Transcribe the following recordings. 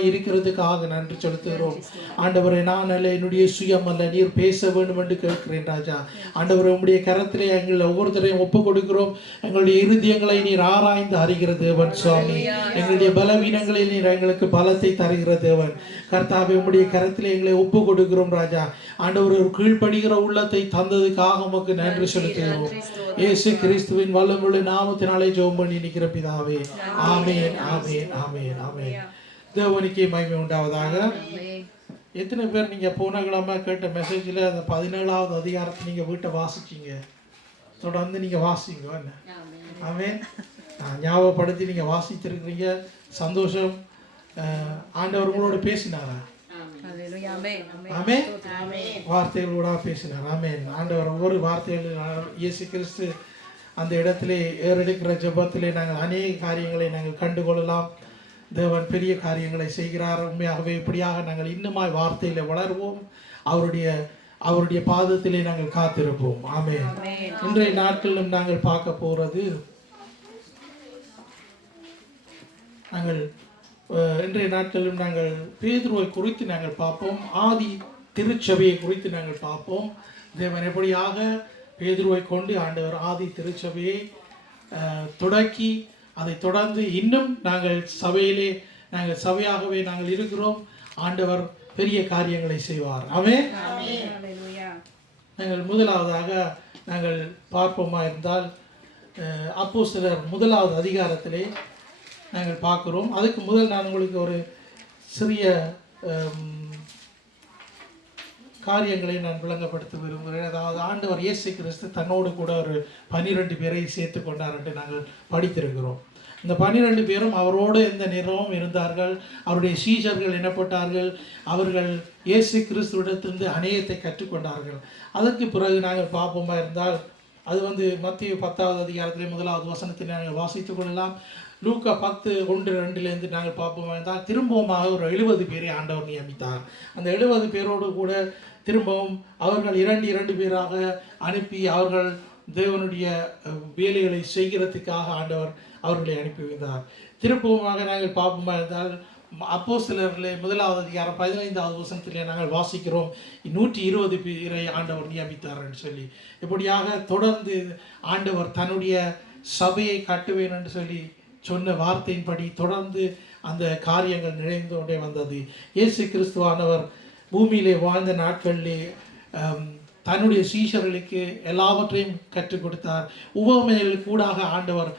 தேவனாய் இருக்கிறதுக்காக நன்றி செலுத்துகிறோம் ஆண்டவரே. நான் அல்ல, என்னுடைய சுயம் அல்ல, நீர் பேச வேண்டும் என்று கேட்கிறேன் ராஜா. ஆண்டவரே, உம்முடைய கரத்திலே எங்கள் ஒவ்வொருத்தரையும் ஒப்பு கொடுக்கிறோம். எங்களுடைய இருதயங்களை நீர் ஆராய்ந்து அறிகிற தேவன் சுவாமி. எங்களுடைய பலவீனங்களை நீர் எங்களுக்கு பலத்தை தருகிற தேவன் கர்த்தாவே. உம்முடைய கரத்திலே எங்களை ஒப்பு கொடுக்கிறோம் ராஜா. ஆண்டவர் ஒரு கீழ்ப்படுகிற உள்ளத்தை தந்ததுக்காக உமக்கு நன்றி செலுத்துகிறோம். இயேசு கிறிஸ்துவின் வல்லமுள்ள நாமத்தினாலே ஜெபம் பண்ணி நிற்கிற பிதாவே. ஆமென், ஆமென், ஆமென், ஆமென். தேவனுக்கே மகிமை உண்டாவதாக. எத்தனை பேர் நீங்க போன கிழமை கேட்ட மெசேஜில் அந்த 17வது அதிகாரத்தை நீங்க வீட்டை வாசிச்சீங்க? தொடர்ந்து நீங்க வாசிங்க. என்ன ஆமென். ஞாபகப்படுத்தி நீங்க வாசித்திருக்கிறீங்க. சந்தோஷம். ஆண்டவர் உங்களோட பேசினாரா? ஆமென். வார்த்தைகளோட பேசினார். ஆமென். ஆண்டவர் ஒவ்வொரு வார்த்தைகள் இயேசு கிறிஸ்து அந்த இடத்திலே ஏறெடுக்கிற ஜெபத்திலே நாங்கள் அநேக காரியங்களை நாங்கள் கண்டுகொள்ளலாம். தேவன் பெரிய காரியங்களை செய்கிறார். உண்மையாகவே இப்படியாக நாங்கள் இன்னுமாய் வார்த்தையில வளருவோம். அவருடைய பாதத்திலே நாங்கள் காத்திருப்போம். ஆமென். இன்றைய நாட்களிலும் நாங்கள் பார்க்க போறது, இன்றைய நாட்களிலும் நாங்கள் பேதுருவை குறித்து நாங்கள் பார்ப்போம். ஆதி திருச்சபையை குறித்து நாங்கள் பார்ப்போம். தேவன் எப்படியாக பேதுருவை கொண்டு ஆண்டவர் ஆதி திருச்சபையை தொடக்கி அதை தொடர்ந்து இன்னும் நாங்கள் சபையாகவே நாங்கள் இருக்கிறோம். ஆண்டவர் பெரிய காரியங்களை செய்வார். ஆமென். நாங்கள் முதலாவதாக நாங்கள் பார்ப்போமா இருந்தால் அப்போஸ்தலர் 1வது அதிகாரத்திலே நாங்கள் பார்க்கிறோம். அதுக்கு முதல் நான் உங்களுக்கு ஒரு சிறிய காரியங்களை நான் விளங்கப்படுத்த விரும்புகிறேன். அதாவது ஆண்டவர் இயேசு கிறிஸ்து தன்னோடு கூட ஒரு 12 பேரை சேர்த்து கொண்டார் என்று நாங்கள் படித்திருக்கிறோம். இந்த 12 பேரும் அவரோடு எந்த நேரமும் இருந்தார்கள். அவருடைய சீஷர்கள் எனப்பட்டார்கள். அவர்கள் இயேசு கிறிஸ்துவிடத்திலிருந்து அநேகத்தை கற்றுக்கொண்டார்கள். அதற்கு பிறகு நாங்கள் பார்ப்போமா இருந்தால் அது மத்திய 10வது அதிகாரத்திலே 1வது வசனத்தில் நாங்கள் வாசித்துக் கொள்ளலாம். லூக்கா 10:1-2 நாங்கள் பார்ப்போமா இருந்தால் திரும்பவுமாக ஒரு 70 பேரை ஆண்டவர் நியமித்தார். அந்த 70 பேரோடு கூட திரும்பவும் அவர்கள் 2 பேராக அனுப்பி அவர்கள் தேவனுடைய வேலைகளை செய்கிறதுக்காக ஆண்டவர் அவர்களை அனுப்பி வைத்தார். திரும்பவுமாக நாங்கள் பார்ப்போமா இருந்தால் அப்போஸ்தலர்களே 1வது அதிகாரம் 15வது வசனத்திலே நாங்கள் வாசிக்கிறோம் 120 பேரை ஆண்டவர் நியமித்தார் என்று சொல்லி. இப்படியாக தொடர்ந்து ஆண்டவர் தன்னுடைய சபையை கட்டுவேன் என்று சொல்லி சொன்ன வார்த்தையின்படி தொடர்ந்து அந்த காரியங்கள் நிறைந்து கொண்டே வந்தது. இயேசு கிறிஸ்துவானவர் பூமியிலே வாழ்ந்த நாட்களிலே தன்னுடைய சீஷர்களுக்கு எல்லாவற்றையும் கற்றுக் கொடுத்தார். உவமைகள் கூடாக ஆண்டவர்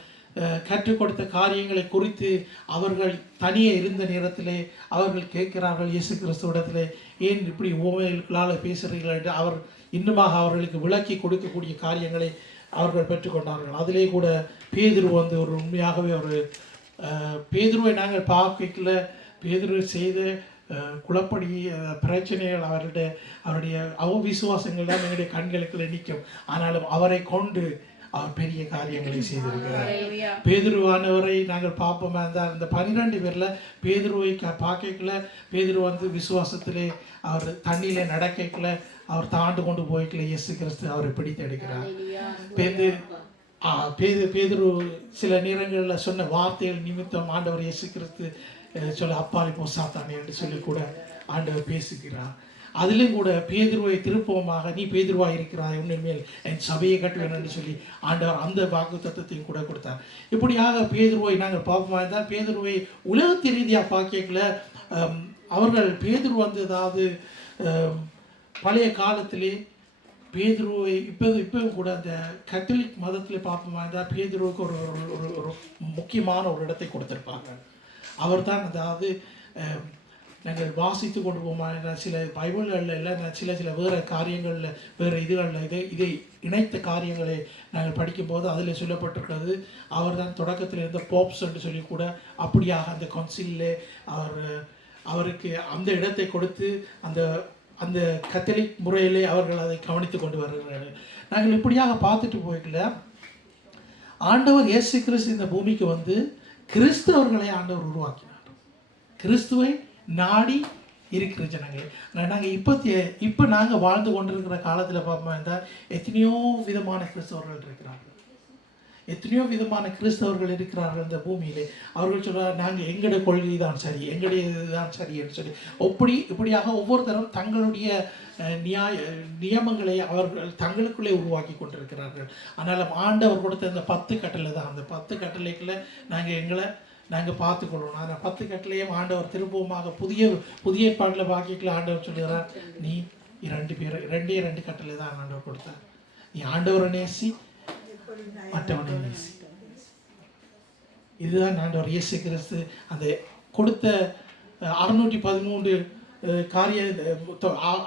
கற்றுக் கொடுத்த காரியங்களை குறித்து அவர்கள் தனியே இருந்த நேரத்திலே அவர்கள் கேட்கிறார்கள், இயேசு கிறிஸ்துவிடத்திலே ஏன் இப்படி உவமைகளால் பேசுகிறீர்கள் என்று அவர் இன்னுமாக அவர்களுக்கு விளக்கி கொடுக்கக்கூடிய காரியங்களை அவர்கள் பெற்றுக்கொண்டார்கள். அதிலே கூட பேதுரு ஒரு உண்மையாகவே பேதுருவை நாங்கள் பார்க்கல. பேதுரு செய்த குழப்படி பிரச்சனைகள் அவருடைய அவிசுவாசங்கள் தான் எங்களுடைய கண்களுக்குள்ள நிற்கும். ஆனாலும் அவரை கொண்டு அவர் பெரிய காரியங்களை செய்திருக்கிறார். பேதுருவானவரை நாங்கள் பார்ப்போமா இருந்தால் இந்த 12 பேரில் பேதுருவை பார்க்கல. பேதுரு விசுவாசத்திலே அவர் தண்ணியில நடக்கல. அவர் தாண்டு கொண்டு போய்க்கல. இயேசு கிறிஸ்து அவரை பிடித்து எடுக்கிறார். பேதுரு சில நேரங்களில் சொன்ன வார்த்தைகள் நிமித்தம் ஆண்டவர் இயேசு கிறிஸ்து சொல்ல அப்பாவி போ சாத்தானே என்று சொல்லி கூட ஆண்டவர் பேசுகிறார். அதிலும் கூட பேதுருவை திருப்பமாக நீ பேதுருவாக இருக்கிறாய், உண்மையில் என் சபையை கட்டுவேன் என்று சொல்லி ஆண்டவர் அந்த வாக்குத்தத்தத்தையும் கூட கொடுத்தார். இப்படியாக பேதுருவை நாங்கள் பார்ப்போமா இருந்தால் பேதுருவை உலகத்து ரீதியாக பார்க்கல. அவர்கள் பேதுரு அதாவது பழைய காலத்திலே பேதுருவை இப்பவும் கூட அந்த கத்தோலிக் மதத்தில் பார்ப்போமா இருந்தால் பேதுருவுக்கு ஒரு முக்கியமான ஒரு இடத்தை கொடுத்திருப்பாங்க. அவர் தான் அதாவது நாங்கள் வாசித்து கொண்டு போமா சில பைபிள்களில் இல்லை, சில வேறு காரியங்களில் வேறு இதுகளில் இதை இணைத்த காரியங்களை நாங்கள் படிக்கும்போது அதில் சொல்லப்பட்டிருக்கிறது. அவர் தான் தொடக்கத்தில் இருந்த போப்ஸ் என்று சொல்லி கூட அப்படியாக அந்த கவுன்சிலில் அவருக்கு அந்த இடத்தை கொடுத்து அந்த கத்தோலிக் முறையிலே அவர்கள் அதை கவனித்து கொண்டு வருகிறார்கள். நாங்கள் இப்படியாக பார்த்துட்டு போய்க்கல. ஆண்டவர் இயேசு கிறிஸ்து இந்த பூமிக்கு கிறிஸ்தவர்களை ஆண்டவர் உருவாக்கினார். கிறிஸ்துவை நாடி இருக்கிற ஜனங்கள். நாங்கள் இப்போ நாங்கள் வாழ்ந்து கொண்டிருக்கிற காலத்தில் பார்ப்போம் என்றால் எத்தனையோ விதமான கிறிஸ்தவர்கள் இருக்கிறார்கள். எத்தனையோ விதமான கிறிஸ்தவர்கள் இருக்கிறார்கள் இந்த பூமியிலே. அவர்கள் சொல்கிறார், நாங்கள் எங்களுடைய கொள்கை தான் சரி, எங்களுடைய இதுதான் சரி என்று சொல்லி இப்படியாக ஒவ்வொருத்தரும் தங்களுடைய நியமங்களை அவர்கள் தங்களுக்குள்ளே உருவாக்கி கொண்டிருக்கிறார்கள். ஆனாலும் ஆண்டவர் கொடுத்த இந்த 10 கட்டளை தான். அந்த 10 கட்டளைக்குள்ள நாங்கள் பார்த்துக்கொள்ளணும். ஆனால் 10 கட்டளையும் ஆண்டவர் திரும்பவுமாக புதிய பாடலில் பாக்கிக்கல ஆண்டவர் சொல்லுகிறார், நீ 2 கட்டளை தான் ஆண்டவர் கொடுத்தார். நீ ஆண்டவரை நேசி, மற்றவனை நேசி. இதுதான் ஆண்டவர் இயேசு கிறிஸ்து அந்த கொடுத்த 613 காரிய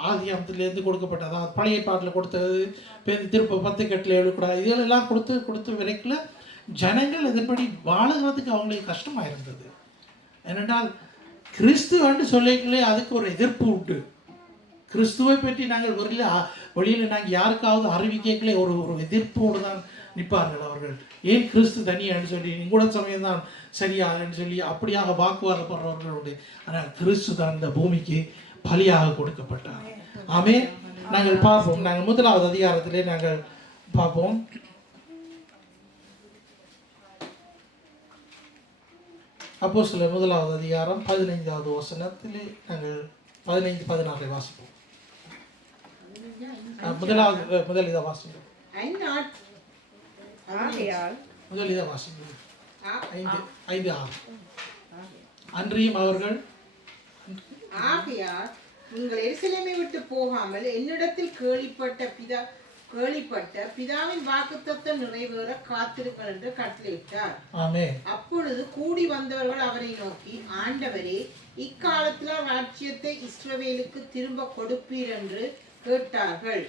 ஆதியாமத்திலேருந்து கொடுக்கப்பட்ட, அதாவது பழைய பாட்டில் கொடுத்தது, திருப்ப 10 கட்டளை எழுதக்கூடாது, இதெல்லாம் கொடுத்து வரைக்கும் ஜனங்கள் இதன்படி வாழுகிறதுக்கு அவங்களுக்கு கஷ்டமாக இருந்தது. ஏனென்றால் கிறிஸ்துவன்னு சொல்லிக்கலே அதுக்கு ஒரு எதிர்ப்பு உண்டு. கிறிஸ்துவை பற்றி நாங்கள் வெளியில் நாங்கள் யாருக்காவது அறிவிக்கலே ஒரு எதிர்ப்போடு தான் நிற்பார்கள் அவர்கள். ஏன் கிறிஸ்து தனியான்னு சொல்லி, கூட சமயம் தான் சரியான்னு சொல்லி அப்படியாக வாக்குவாதப்படுறவர்கள் உண்டு. ஆனால் கிறிஸ்து தான் இந்த பூமிக்கு பலியாக கொடுக்கப்பட்டார். ஆமே. நாங்கள் பார்ப்போம். நாங்கள் 1வது அதிகாரத்திலே நாங்கள் பார்ப்போம். அப்போஸ்தலர் 1வது அதிகாரம் 15வது வசனத்திலே நாங்கள் 15-16 வாசிப்போம். முதல் இதை வாசிப்போம். முதல் இதை வாசிப்போம். 5-6. அன்றியும் அவர்கள், ஆகையால் நீங்கள் எருசலேமை விட்டு போகாமல் என்னிடத்தில் கேள்விப்பட்ட பிதாவின் வாக்குத்தத்தம் நிறைவேற காத்திருங்கள் என்று கட்டளையிட்டார். அப்பொழுது கூடி வந்தவர்கள் அவரை நோக்கி, ஆண்டவரே, இக்காலத்தில் ராஜ்யத்தை இஸ்ரவேலுக்கு திரும்ப கொடுப்பீர் என்று கேட்டார்கள்.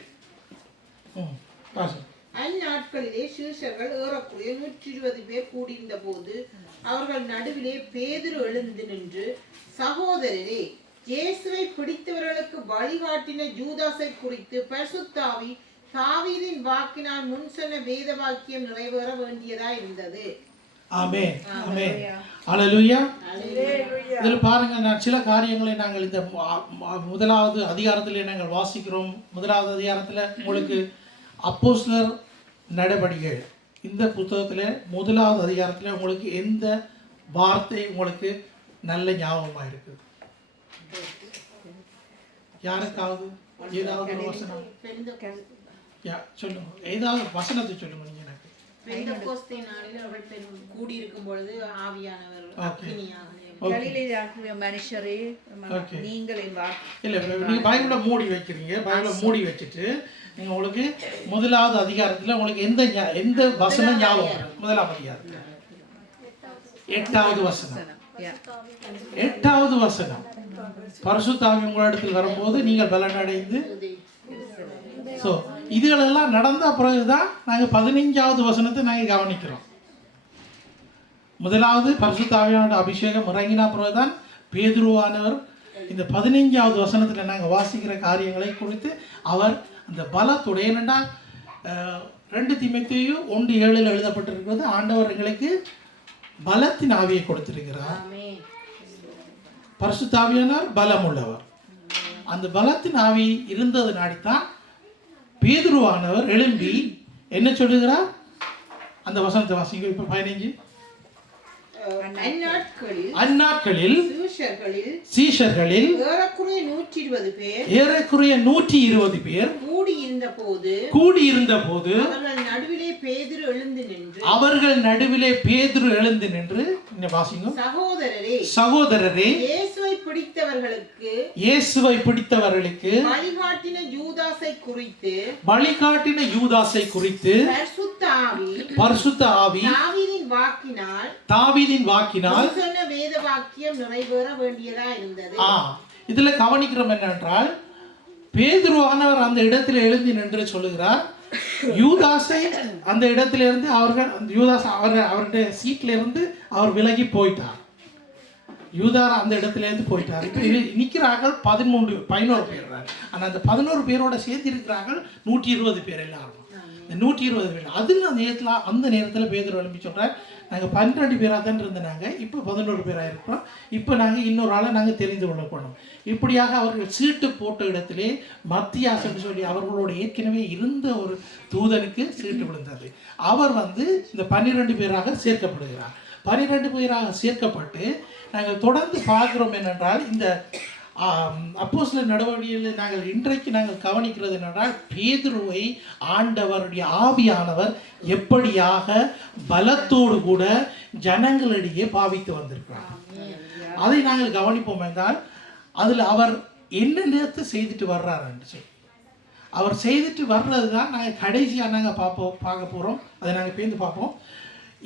அந்நாட்களிலே சீஷர்கள் ஏறக்குறைய 120 பேர் கூடியிருந்த போது அவர்கள் நடுவிலே பேதுரு எழுந்து நின்று, சகோதரரே, இயேசுவை பிடித்தவர்களுக்கு வழிகாட்டின யூதாசை குறித்து பரிசுத்த ஆவி தாவீதின் வாக்கினால் முன் சொன்ன வேத வாக்கியம் நிறைவேற வேண்டியதா இருந்தது. ஆமென். ஆமென். அல்லேலூயா. இதில் பாருங்க, நான் சில காரியங்களை நாங்கள் இந்த 1வது அதிகாரத்திலே நாங்கள் வாசிக்கிறோம். 1வது அதிகாரத்தில் உங்களுக்கு அப்போஸ்தலர் நடபடிகள் இந்த புத்தகத்தில் 1வது அதிகாரத்தில் உங்களுக்கு எந்த வார்த்தை உங்களுக்கு நல்ல ஞாபகமாக இருக்கு? யாருக்காவது ஏதாவது ஒரு வசனம் சொல்லுங்க. ஏதாவது வசனத்தை சொல்லுங்க. நீங்க எனக்கு பெந்தெகோஸ்தே நாளில் அவர்கள் கூடி இருக்கும் பொழுது ஆவியானவர் மனுஷரே நீங்கள் இல்லை, நீங்க பைபிளை மூடி வைக்கிறீங்க. பைபிளை மூடி வச்சுட்டு நீங்க உங்களுக்கு 1வது அதிகாரத்தில் உங்களுக்கு எந்த வசனம் ஞாபகம்? 1வது அதிகாரத்தில் 8வது வசனம். 8வது வசனம், பரிசுத்த ஆவி உங்களிடத்தில் வரும்போது நீங்கள் பலனடைந்து. ஸோ இதுகளெல்லாம் நடந்த பிறகுதான் நாங்கள் 15வது வசனத்தை நாங்கள் கவனிக்கிறோம். 1வது பரிசுத்த ஆவியோட அபிஷேகம் இறங்கின பிறகுதான் பேதுருவானவர் இந்த 15வது வசனத்தில் நாங்கள் வாசிக்கிற காரியங்களை குறித்து அவர் அந்த பலத்துடைய, என்னென்னா 2 தீமோத்தேயு 1:7 எழுதப்பட்டிருக்கிறது, ஆண்டவர் எங்களுக்கு பலத்தின் ஆவியை கொடுத்திருக்கிறார். பரிசுத்த ஆவியானவர் பலம் உள்ளவர். அந்த பலத்தின் ஆவி இருந்தது நாடித்தான் பேதுருவானவர் எழும்பி என்ன சொல்லுகிறார்? அந்த வசனத்தை வாசிங்க. இப்ப 15. அந்நாட்களில் சீஷர்களில் ஏறக்குறைய 120 பேர் கூடியிருந்த போது அவர்கள் நடுவிலே பேதுரு எழுந்து நின்று வாசிங்க. சகோதரரே, இயேசுவை பிடித்தவர்களுக்கு வழிகாட்டின யூதாசை குறித்து பரிசுத்த ஆவி தாவீதின் வாக்கினால் வேத வாக்கியம் நிறைவேற வேண்டியதா இருந்தது. இதுல கவனிக்கிறோம் என்னென்றால், பேதுருவானவர் அந்த இடத்துல எழுந்து நின்று சொல்லுகிறார், யூதாசை அந்த இடத்துல இருந்து யூதாஸ் அவருடைய சீட்ல இருந்து அவர் விலகி போயிட்டார். யூதார் அந்த இடத்துல இருந்து போயிட்டார். இப்போ நிற்கிறார்கள் 11 பேர். ஆனால் அந்த 11 பேரோட சேர்த்து இருக்கிறார்கள் 120 பேர் எல்லாரும். இந்த 120 பேர் அந்த நேரத்தில் பேதுரு எழுப்பி சொல்றார், நாங்கள் 12 பேராக தான் இருந்தனாங்க, இப்போ 11 பேராக இருக்கிறோம். இப்போ நாங்கள் இன்னொரு ஆளை நாங்கள் தெரிந்து கொள்ள போனோம். இப்படியாக அவர்கள் சீட்டு போட்ட இடத்திலே மத்தியாசன்னு சொல்லி அவர்களோட ஏற்கனவே இருந்த ஒரு தூதனுக்கு சீட்டு விழுந்தது. அவர் இந்த 12 பேராக சேர்க்கப்படுகிறார். 12 பேராக சேர்க்கப்பட்டு நாங்கள் தொடர்ந்து பார்க்கிறோம் என்னென்றால், இந்த அப்போஸ்தலர் நடவடிக்கையில் நாங்கள் இன்றைக்கு கவனிக்கிறது என்னென்றால், பேதுருவை ஆண்டவருடைய ஆவியானவர் எப்படியாக பலத்தோடு கூட ஜனங்களிடையே பாவித்து வந்திருக்கிறார். அதை நாங்கள் கவனிப்போம் என்றால், அதில் அவர் என்னென்னத்தை செய்துட்டு வர்றாருன்னு சொல்லி அவர் செய்துட்டு வர்றது தான் நாங்கள் கடைசியாக பார்க்க போகிறோம். அதை நாங்கள் பேர்ந்து பார்ப்போம்.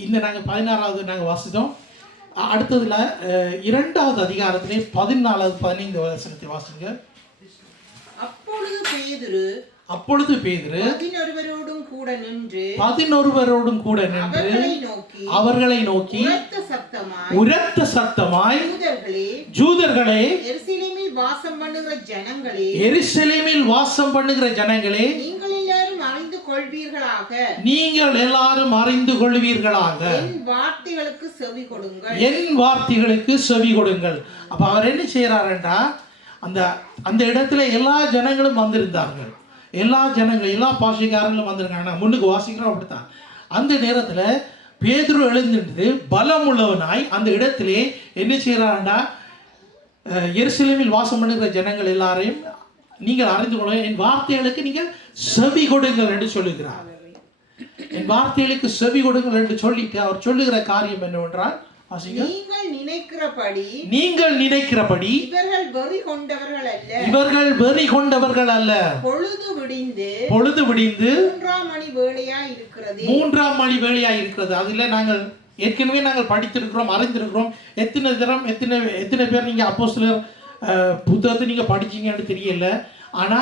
இந்த நாங்கள் 16வது நாங்கள் வாசித்தோம். அடுத்ததுல 2வது அதிகாரத்திலே 14 15 வசனத்தை வாசிங்க. அப்பொழுது பேதுரு 11 கூட நின்று அவர்களை நோக்கி உரத்த சத்தமாய், ஜூதர்களே, எருசலேமில் வாசம் பண்ணுகிற ஜனங்களே, நீங்கள் எல்லாரும் அறிந்து கொள்வீர்களாக என் வார்த்தைகளுக்கு செவி கொடுங்கள். அப்ப அவர் என்ன செய்யறாருன்றா, அந்த இடத்துல எல்லா ஜனங்களும் வந்திருந்தார்கள். எல்லா பாஷைக்காரங்களும் வந்திருக்காங்க. முன்னுக்கு வாசிக்கிறோம் அப்படித்தான். அந்த நேரத்துல பேதுரு எழுந்திருந்து பலம் உள்ளவனாய் அந்த இடத்திலே என்ன செய்யறாருண்டா, எருசலேமில் வாசம் பண்ணுகிற ஜனங்கள் எல்லாரையும் நீங்கள் அறிந்து கொள்ள என் வார்த்தைகளுக்கு நீங்கள் செவி கொடுங்கள் என்று சொல்லுகிறார். என் வார்த்தைகளுக்கு செவி கொடுங்கள் என்று சொல்லிட்டு அவர் சொல்லுகிற காரியம் என்னவென்றால், நீங்கள் நினைக்கிறபடி இவர்கள் வெறி கொண்டவர்கள் அல்ல. பொழுது விடிந்து 3ஆம் மணி வேளையாய் இருக்கிறது. அதுல நாங்கள் ஏற்கனவே படித்திருக்கிறோம், அறிந்திருக்கிறோம். எத்தனை பேர் நீங்க அப்போஸ்தலர் புத்தகத்தை நீங்க படிச்சீங்கன்னு தெரியல. ஆனா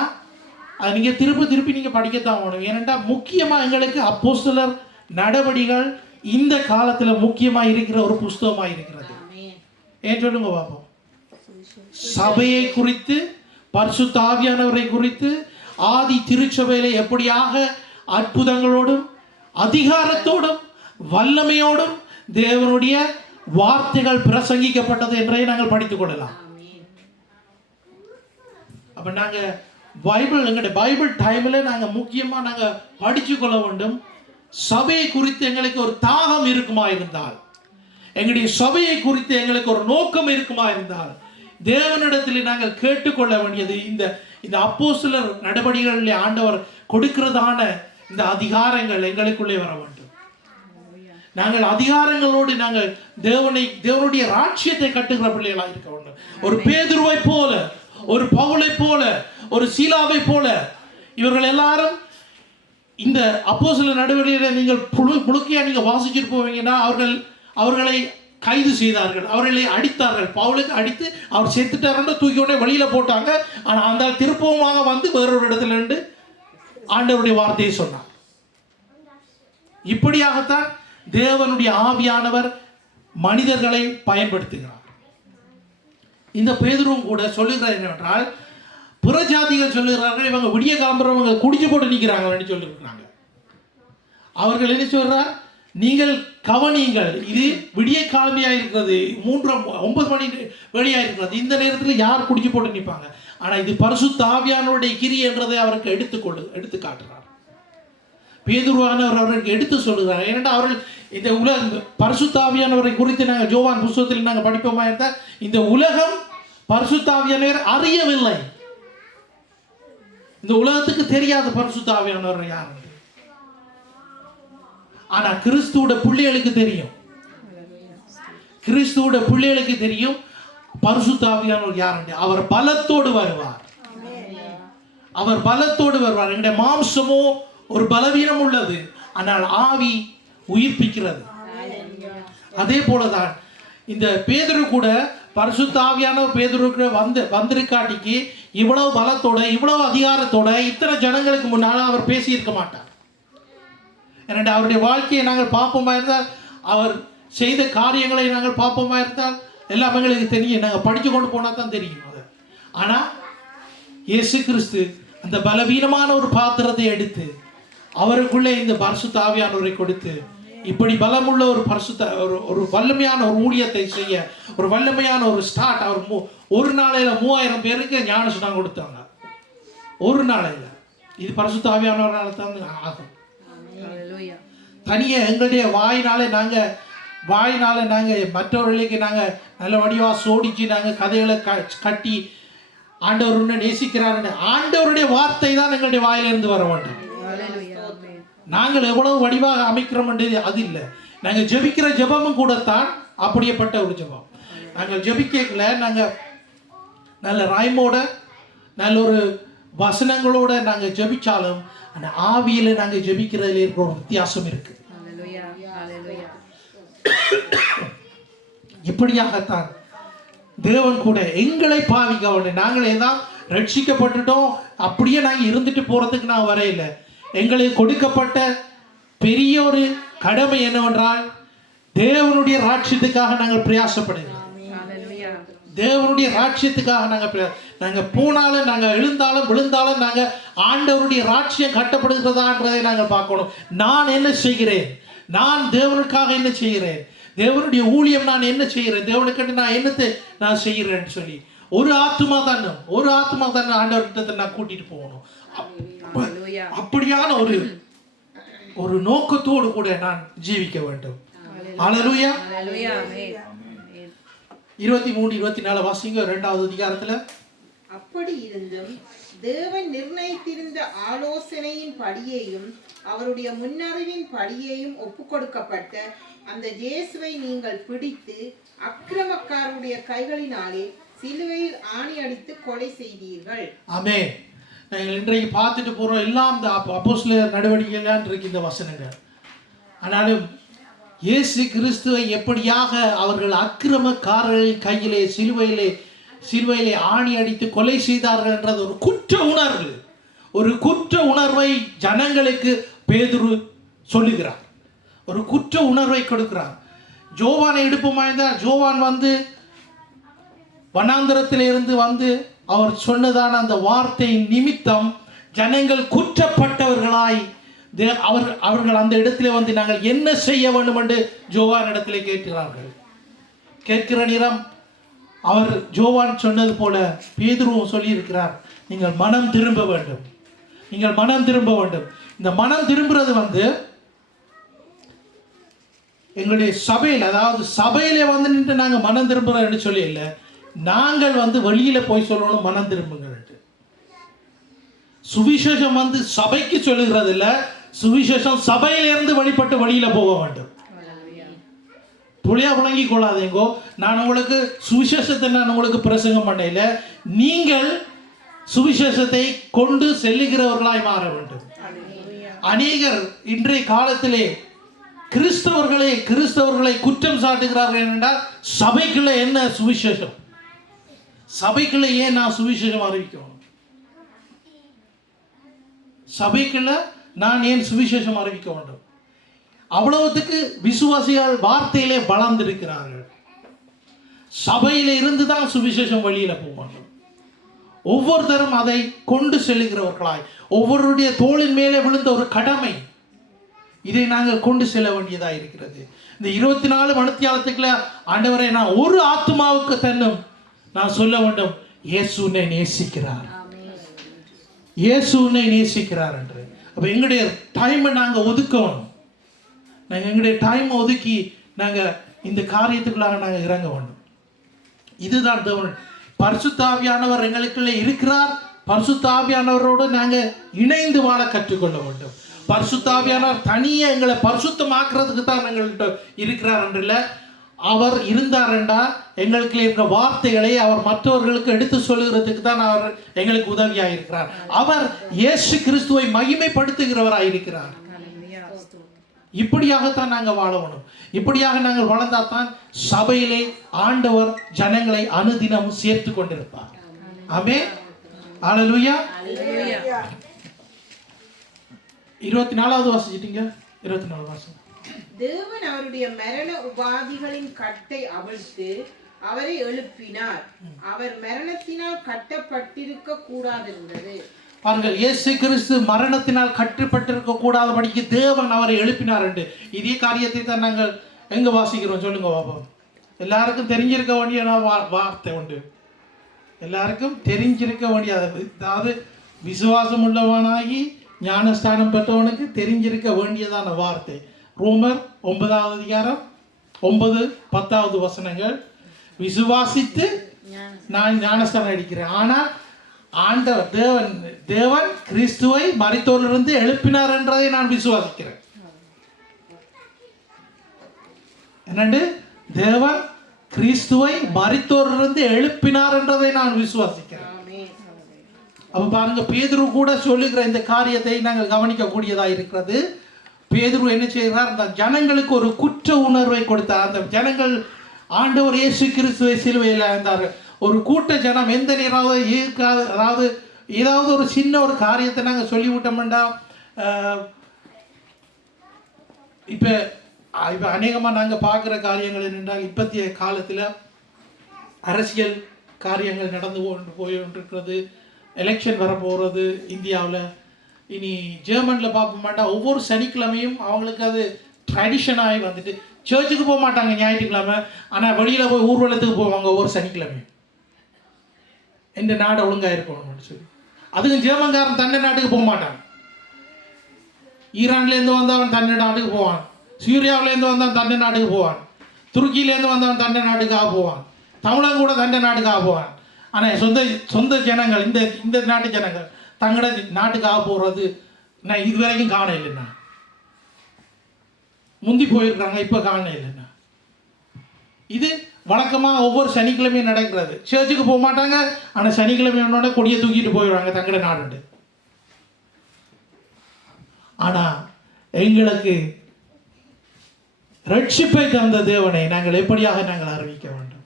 அது நீங்க திருப்பி நீங்க படிக்கத்தான் வேணும். ஏனென்றா முக்கியமா எங்களுக்கு அப்போஸ்தலர் நடவடிக்கைகள் இந்த காலத்துல முக்கியமா இருக்கிற ஒரு புஸ்தகமா இருக்கிறது. ஏன் சொல்லுங்க பாப்போம். சபையை குறித்து, பரிசுத்த ஆவியானவரை குறித்து, ஆதி திருச்சபையில எப்படியாக அற்புதங்களோடும் அதிகாரத்தோடும் வல்லமையோடும் தேவனுடைய வார்த்தைகள் பிரசங்கிக்கப்பட்டது என்றே நாங்கள் படித்துக் கொள்ளலாம். அப்ப நாங்க எங்களுடைய பைபிள் டைம்ல முக்கியமா படிச்சு கொள்ள வேண்டும். சபையை குறித்து எங்களுக்கு ஒரு தாகம் இருக்குமா இருந்தால், எங்களுடைய சபையை குறித்து எங்களுக்கு ஒரு நோக்கம் இருக்குமா இருந்தால், தேவனிடத்தில் நாங்கள் கேட்டுக்கொள்ள வேண்டியது இந்த அப்போஸ்தலர் நடவடிக்கைகளிலே ஆண்டவர் கொடுக்கிறதான இந்த அதிகாரங்கள் எங்களுக்குள்ளே வர வேண்டும். நாங்கள் அதிகாரங்களோடு தேவனுடைய ராஜ்யத்தை கட்டுகிற பிள்ளைகளாக இருக்க வேண்டும். ஒரு பேதுருவை போல, ஒரு பவுலை போல, ஒரு சீலாவை போல இவர்கள் எல்லாரும் இந்த அப்போஸ்தலர் நடவடிக்கைகளை நீங்கள் முழுக்கையா நீங்க வாசிச்சுட்டு போவீங்கன்னா, அவர்களை கைது செய்தார்கள், அவர்களை அடித்தார்கள். பவுலுக்கு அடித்து அவர் செத்துட்டாருன்னு தூக்கி உடனே வெளியில போட்டாங்க. ஆனா அந்த திருப்பமாக வேறொரு இடத்துல இருந்து ஆண்டவருடைய வார்த்தையை சொன்னார். இப்படியாகத்தான் தேவனுடைய ஆவியானவர் மனிதர்களை பயன்படுத்துகிறார். இந்த பேதுருவும் கூட சொல்லுகிறார் என்னவென்றால், புறஜாதிகள் சொல்லுகிறார்கள் இவங்க விடிய கிளம்புறவங்க குடிச்சு போட்டு நிற்கிறாங்கன்னு சொல்லியிருக்கிறாங்க. அவர்கள் என்ன சொல்றார், நீங்கள் கவனியுங்கள், இது விடிய காலமையா இருக்கிறது, 9 மணி வேலையா இருக்கிறது. இந்த நேரத்தில் யார் குடிச்சு போட்டு நிற்பாங்க? ஆனா இது பரிசுத்த ஆவியானவருடைய கிரி என்றதை அவருக்கு எடுத்து காட்டுறார். பேதுருவானவர் அவருக்கு எடுத்து சொல்லுகிறார். ஏனென்றால் அவர்கள் இந்த பரிசுத்த ஆவியானவரை குறித்து நாங்கள் யோவான் புத்தகத்தில் நாங்கள் படிப்போமா இருந்தால், இந்த உலகம் பரிசுத்த ஆவியானவர் அறியவில்லை. இந்த உலகத்துக்கு தெரியாத பரிசுத்த ஆவியானவர் யார். ஆனா கிறிஸ்துவோட பிள்ளைகளுக்கு தெரியும். கிறிஸ்துவோட பிள்ளைகளுக்கு தெரியும் பரிசுத்த ஆவியானவர் யார். அவர் பலத்தோடு வருவார். அவர் பலத்தோடு வருவார். எங்களுடைய மாம்சமோ ஒரு பலவீனம் உள்ளது, ஆனால் ஆவி உயிர்ப்பிக்கிறது. அதே போலதான் இந்த பேதுரு கூட பரிசுத்த ஆவியானவர் பேதுருக்கு வந்திருக்காட்டிக்கு இவ்வளவு பலத்தோட, இவ்வளவு அதிகாரத்தோட இத்தனை ஜனங்களுக்கு முன்னால் அவர் பேசியிருக்க மாட்டார். ஏனென்றால் அவருடைய வாழ்க்கையை நாங்கள் பார்ப்போமா இருந்தால், அவர் செய்த காரியங்களை நாங்கள் பார்ப்போமா இருந்தால் எல்லாம் எங்களுக்கு தெரியும். நாங்கள் படித்து கொண்டு போனால் தான் தெரியும் அது. ஆனால் இயேசு கிறிஸ்து அந்த பலவீனமான ஒரு பாத்திரத்தை எடுத்து அவருக்குள்ளே இந்த பரிசுத்த ஆவியானவரை கொடுத்து இப்படி பலமுள்ள ஒரு பரிசுத்த ஒரு வல்லமையான ஒரு ஊழியத்தை செய்ய, ஒரு வல்லமையான ஒரு ஸ்டார்ட். அவர் ஒரு நாளையில 3000 பேருக்கு ஞானஸ்நானம் கொடுத்தாங்க. ஒரு நாளையில. இது பரிசுத்த ஆவியானவரால தான் ஆகும். தனியே எங்களுடைய வாயினால நாங்க மற்றவர்களுக்கு நாங்க நல்ல வடிவா சோடிச்சு நாங்க கதைகளை கட்டி ஆண்டவர் உன்னை நேசிக்கிறார், ஆண்டவருடைய வார்த்தை தான் எங்களுடைய வாயிலிருந்து வர வேண்டும். நாங்கள் எவ்வளவு வடிவாக அமைக்கிறோம் அது இல்லை. நாங்கள் ஜெபிக்கிற ஜெபமும் கூடத்தான் அப்படியேப்பட்ட ஒரு ஜெபம். நாங்கள் ஜெபிக்கல, நாங்கள் நல்ல ராய்மோட நல்ல ஒரு வசனங்களோட நாங்கள் ஜெபிச்சாலும் அந்த ஆவியில நாங்கள் ஜெபிக்கிறதுல இருக்கிற ஒரு வித்தியாசம் இருக்கு. இப்படியாகத்தான் தேவன் கூட எங்களை பாவிக்க வேண்டும். நாங்கள் ஏதாவது ரட்சிக்கப்பட்டுட்டோம் அப்படியே நாங்கள் இருந்துட்டு போறதுக்கு நான் வரையில. எங்களுக்கு கொடுக்கப்பட்ட பெரிய ஒரு கடமை என்னவென்றால் தேவனுடைய ராட்சியத்துக்காக நாங்கள் பிரயாசப்படுகிறோம். தேவனுடைய ராட்சியத்துக்காக நாங்கள் போனாலும் நாங்கள் எழுந்தாலும் விழுந்தாலும் நாங்கள் ஆண்டவருடைய ராட்சியம் கட்டப்படுகிறதான்றதை நாங்கள் பார்க்கணும். நான் என்ன செய்கிறேன், நான் தேவனுக்காக என்ன செய்கிறேன், தேவனுடைய ஊழியம் நான் என்ன செய்கிறேன், தேவனுக்கு நான் என்னத்தை நான் செய்கிறேன்னு சொல்லி ஒரு ஆத்மா தானே ஆண்டவர்கிட்ட நான் கூட்டிட்டு போகணும். அப்படியான ஒரு நோக்கத்தோடு கூட நான் ஜீவிக்க வேண்டும். அல்லேலூயா. 23-24 வாசிங்க 2வது அதிகாரத்துல. அப்படி இருந்தும் தேவன் நிர்ணயித்திருந்த ஆலோசனையின் படியையும் அவருடைய முன்னறிவின் படியையும் ஒப்புக்கொடுக்கப்பட்ட அந்த இயேசுவை நீங்கள் பிடித்து அக்கிரமக்காரருடைய கைகளினாலே சிலுவையில் ஆணி அடித்து கொலை செய்தீர்கள். ஆமென். நாங்கள் இன்றைக்கு பார்த்துட்டு போறோம் எல்லாம் இந்த அப்போஸ்தலர் நடவடிக்கைகள் இருக்கு இந்த வசனங்கள். ஆனாலும் இயேசு கிறிஸ்துவை எப்படியாக அவர்கள் அக்கிரமக்காரர்களின் கையிலே சிலுவையிலே ஆணி அடித்து கொலை செய்தார்கள் என்றது ஒரு குற்ற உணர்வை ஜனங்களுக்கு பேதுரு சொல்லுகிறார். ஒரு குற்ற உணர்வை கொடுக்கிறார். ஜோவானை எடுப்போமாய்ந்தால் ஜோவான் வனாந்தரத்திலிருந்து அவர் சொன்னதான அந்த வார்த்தை நிமித்தம் ஜனங்கள் குற்றப்பட்டவர்களாய் அவர்கள் அந்த இடத்திலே நாங்கள் என்ன செய்ய வேண்டும் என்று ஜோவான் இடத்திலே கேட்கிறார்கள். கேட்கிற நேரம் அவர் ஜோவான் சொன்னது போல பேதுருவும் சொல்லி இருக்கிறார், நீங்கள் மனம் திரும்ப வேண்டும். இந்த மனம் திரும்புறது எங்களுடைய சபையில், அதாவது சபையிலே நின்று நாங்கள் மனம் திரும்புறோம்னு சொல்லி இல்லை, நாங்கள் வெளியில போய் சொல்லணும் மனம் திரும்புங்கள். சுவிசேஷம் சபைக்கு சொல்லுகிறது இல்லை, சுவிசேஷம் சபையிலிருந்து வழிபட்டு வெளியில போக வேண்டும். புளியா புழங்கி கொள்ளாதேங்கோ. நான் உங்களுக்கு சுவிசேஷத்தை நான் உங்களுக்கு பிரசங்கம் பண்ணல, நீங்கள் சுவிசேஷத்தை கொண்டு செல்லுகிறவர்களாய் மாற வேண்டும். அநேகர் இன்றைய காலத்திலே கிறிஸ்தவர்களை குற்றம் சாட்டுகிறார்கள். என்றால் சபைக்குள்ள என்ன சுவிசேஷம், சபைக்குள்ள ஏன் நான் சுவிசேஷம் அறிவிக்கணும், சபைக்குள்ள நான் ஏன் சுவிசேஷம் அறிவிக்க வேண்டும்? அவ்வளவுக்கு விசுவாசிகள் வார்த்தையிலே வளர்ந்திருக்கிறார்கள். சபையில இருந்து தான் சுவிசேஷம் வெளியில போக வேண்டும். ஒவ்வொருத்தரும் அதை கொண்டு செல்லுகிறவர்களாய், ஒவ்வொருடைய தோளின் மேலே விழுந்த ஒரு கடமை, இதை நாங்கள் கொண்டு செல்ல வேண்டியதா இருக்கிறது. இந்த 24 மணித்தியாலத்துக்குள்ள ஆண்டவரை நான் ஒரு ஆத்மாவுக்கு தன்னும் நான் சொல்ல வேண்டும், இயேசு உன்னை நேசிக்கிறார் என்று. அப்ப எங்களுடைய டைமை நாங்கள் ஒதுக்கணும். எங்களுடைய டைமை ஒதுக்கி நாங்கள் இந்த காரியத்துக்குள்ளாக நாங்கள் இறங்க வேண்டும். இதுதான் தேவன். பரிசுத்த ஆவியானவர் எங்களுக்குள்ளே இருக்கிறார். பரிசுத்த ஆவியானவரோடு நாங்கள் இணைந்து வாழ கற்றுக்கொள்ள வேண்டும். பரிசுத்த ஆவியானவர் தனியே எங்களை பரிசுத்தமாக்குறதுக்கு தான் எங்கள்கிட்ட இருக்கிறார் என்றில்ல, அவர் இருந்தார்ண்டா எங்களுக்கு இருக்கிற வார்த்தைகளை அவர் மற்றவர்களுக்கு எடுத்து சொல்லுகிறதுக்கு தான் அவர் எங்களுக்கு உதவியாக இருக்கிறார். அவர் இயேசு கிறிஸ்துவை மகிமைப்படுத்துகிறவராக இருக்கிறார். இப்படியாகத்தான் நாங்கள் வாழணும். இப்படியாக நாங்கள் வளர்ந்தால்தான் சபையிலே ஆண்டவர் ஜனங்களை அனுதினம் சேர்த்து கொண்டிருப்பார். ஆமென். அல்லேலூயா. 24வது வாசிச்சிட்டீங்க. 24 வாசம். தேவன் அவருடைய மரண உபாதிகளின் கட்டை அவிழ்த்து அவரை எழுப்பினார். அவர் மரணத்தினால் கட்டப்பட்டிருக்க கூடாதிருந்தது. பாருங்கள், இயேசு கிறிஸ்து மரணத்தினால் கட்டுப்பட்டிருக்க கூடாதபடிக்கு தேவன் அவரை எழுப்பினார் என்று இதே காரியத்தை தான் நாங்கள் எங்க வாசிக்கிறோம் சொல்லுங்க பாப்போம். எல்லாருக்கும் தெரிஞ்சிருக்க வேண்டிய வார்த்தை உண்டு. எல்லாருக்கும் தெரிஞ்சிருக்க வேண்டிய, அதாவது விசுவாசம் உள்ளவனாகி ஞானஸ்தானம் பெற்றவனுக்கு தெரிஞ்சிருக்க வேண்டியதான வார்த்தை. ரோமர் 9வது அதிகாரம் 9-10 வசனங்கள். விசுவாசித்து நான் ஞானஸ்தானம் அடிக்கிறேன், ஆனால் ஆண்டவர் தேவன் கிறிஸ்துவை மரித்தோரிலிருந்து எழுப்பினார் என்றதை நான் விசுவாசிக்கிறேன். என்னண்டு? தேவன் கிறிஸ்துவை மரித்தோரிலிருந்து எழுப்பினார் என்றதை நான் விசுவாசிக்கிறேன். அப்ப பாருங்க, பேதுரு கூட சொல்லுகிற இந்த காரியத்தை நாங்கள் கவனிக்கக்கூடியதாக இருக்கிறது. பேதுரு என்ன செய்கிறார்? அந்த ஜனங்களுக்கு ஒரு குற்ற உணர்வை கொடுத்தார். அந்த ஜனங்கள் ஆண்டவர் இயேசு கிறிஸ்துவை சிலுவையில் இருந்தார். ஒரு கூட்ட ஜனம் எந்த நேராவது இருக்காது, அதாவது ஏதாவது ஒரு சின்ன ஒரு காரியத்தை நாங்கள் சொல்லிவிட்டோம்டா, இப்போ அநேகமாக நாங்கள் பார்க்குற காரியங்கள் என்னென்றால், இப்பத்திய காலத்தில் அரசியல் காரியங்கள் நடந்து போயின்றிருக்கிறது. எலெக்ஷன் வரப்போகிறது இந்தியாவில். இனி ஜெர்மனில் பார்ப்போமாட்டா, ஒவ்வொரு சனிக்கிழமையும் அவங்களுக்கு அது ட்ரெடிஷனாகி வந்துட்டு சர்ச்சுக்கு போக மாட்டாங்க ஞாயிற்றுக்கிழமை, ஆனால் வெளியில் போய் ஊர்வலத்துக்கு போவாங்க ஒவ்வொரு சனிக்கிழமையும். எந்த நாடு ஒழுங்காக இருக்கணும்னு சொல்லி. அதுக்கும் ஜெர்மன்காரன் தன்னை நாட்டுக்கு போக மாட்டான். ஈரான்லேருந்து வந்தவன் தன்னை நாட்டுக்கு போவான், சீரியாவிலேருந்து வந்தவன் தன்னை நாட்டுக்கு போவான், துருக்கியிலேருந்து வந்தவன் தன்னை நாட்டுக்காக போவான், தமிழன் கூட தன்னை நாட்டுக்காக போவான். ஆனால் சொந்த ஜனங்கள், இந்த நாட்டு ஜனங்கள் தங்களோட நாட்டுக்காக போகிறது நான் இதுவரைக்கும் காண இல்லைண்ணா. முந்தி போயிருக்காங்க, இப்போ காண இல்லைண்ணா. இது வழக்கமாக ஒவ்வொரு சனிக்கிழமையும் நடக்கிறது. சர்ச்சுக்கு போக மாட்டாங்க, ஆனால் சனிக்கிழமையோட கொடியை தூக்கிட்டு போயிடுவாங்க தங்களோட நாடு. ஆனால் எங்களுக்கு ரட்சிப்பை தந்த தேவனை நாங்கள் எப்படியாக நாங்கள் அறிவிக்க வேண்டும்?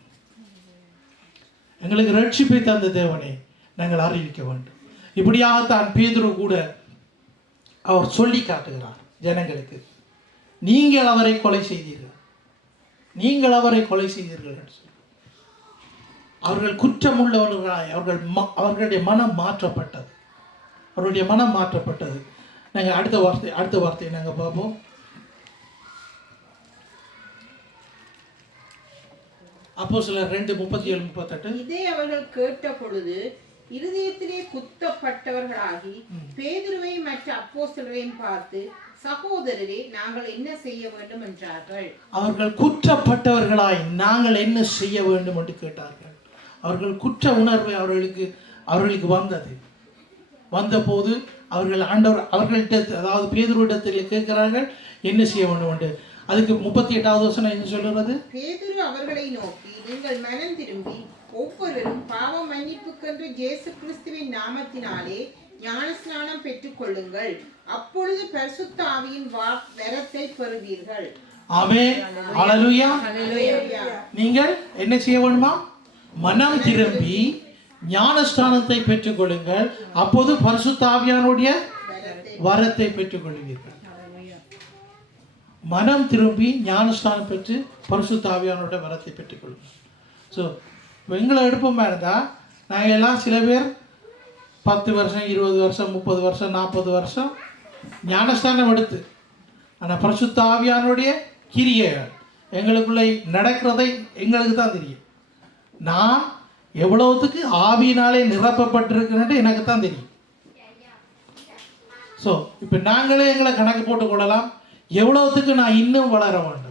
எங்களுக்கு ரட்சிப்பை தந்த தேவனை நாங்கள் அறிவிக்க வேண்டும். இப்படியாகத்தான் பேதுரு கூட அவர் சொல்லி காட்டுகிறார் ஜனங்களுக்கு, நீங்கள் அவரை கொலை செய்தீர்கள், நீங்கள் அவரை கொலை செய்தீர்கள் என்று சொல்லி. அவர்கள் குற்றம் உள்ளவர்களாய் அவர்களுடைய மனம் மாற்றப்பட்டது. அவருடைய மனம் மாற்றப்பட்டது. நாங்கள் அடுத்த வார்த்தையை நாங்கள் பார்ப்போம். அப்போஸ்தலர் 2:37-38. இதை அவர்கள் கேட்ட பொழுது இருதயத்திலே குத்தப்பட்டவர்களாகி பேதுருவை மற்ற அப்போஸ்தலரையும் பார்த்து, சகோதரரே, நாங்கள் என்ன செய்ய வேண்டும் என்றார்கள். அவர்கள் குற்றப்பட்டவர்களாய் நாங்கள் என்ன செய்ய வேண்டும் என்று கேட்டார்கள். அவர்கள் குற்ற உணர்வு அவர்களுக்கு வந்தபோது அவர்கள் ஆண்டவர் அவர்கள்ட்ட, அதாவது பேதுருவிடத்தில் கேட்கிறார்கள் என்ன செய்ய வேண்டும் என்று. அதுக்கு 38வது வசனம் என்ன சொல்லுறது? பேதுரு அவர்களை நோக்கி, நீங்கள் மனம் திரும்பி ஒவ்வொருவரும் பாவ மன்னிப்புக்கென்று இயேசு கிறிஸ்துவின் நாமத்தினாலே ஞானஸ்நானம் பெற்றுக் கொள்ளுங்கள், அப்பொழுது பரிசுத்த ஆவியின் வரத்தை பெறுவீர்கள். ஆமென். ஹல்லேலூயா. நீங்கள் என்ன செய்ய வேண்டுமா? மனம் திரும்பி ஞானஸ்நானத்தை பெற்றுக் கொள்ளுங்கள், அப்போது பரிசுத்த ஆவியானுடைய வரத்தை பெற்றுக் கொள்வீர்கள். மனம் திரும்பி ஞானஸ்நானம் பெற்று பரிசுத்த ஆவியானுடைய வரத்தை பெற்றுக் கொள்ளுங்கள். ஸோ எங்களை எடுப்போமா இருந்தால் நாங்கள் எல்லாம் சில பேர் 10 வருஷம் 20 வருஷம் 30 வருஷம் 40 வருஷம் ஞானஸ்தானம் எடுத்து, ஆனால் பரிசுத்த ஆவியானுடைய கிரியைகள் எங்களுக்குள்ளே நடக்கிறதை எங்களுக்கு தான் தெரியும். நான் எவ்வளவுத்துக்கு ஆவியினாலே நிரப்பப்பட்டிருக்கிறேன் எனக்கு தான் தெரியும். ஸோ இப்போ நாங்களே எங்களை கணக்கு போட்டுக்கொள்ளலாம், எவ்வளவுத்துக்கு நான் இன்னும் வளர வேண்டும்.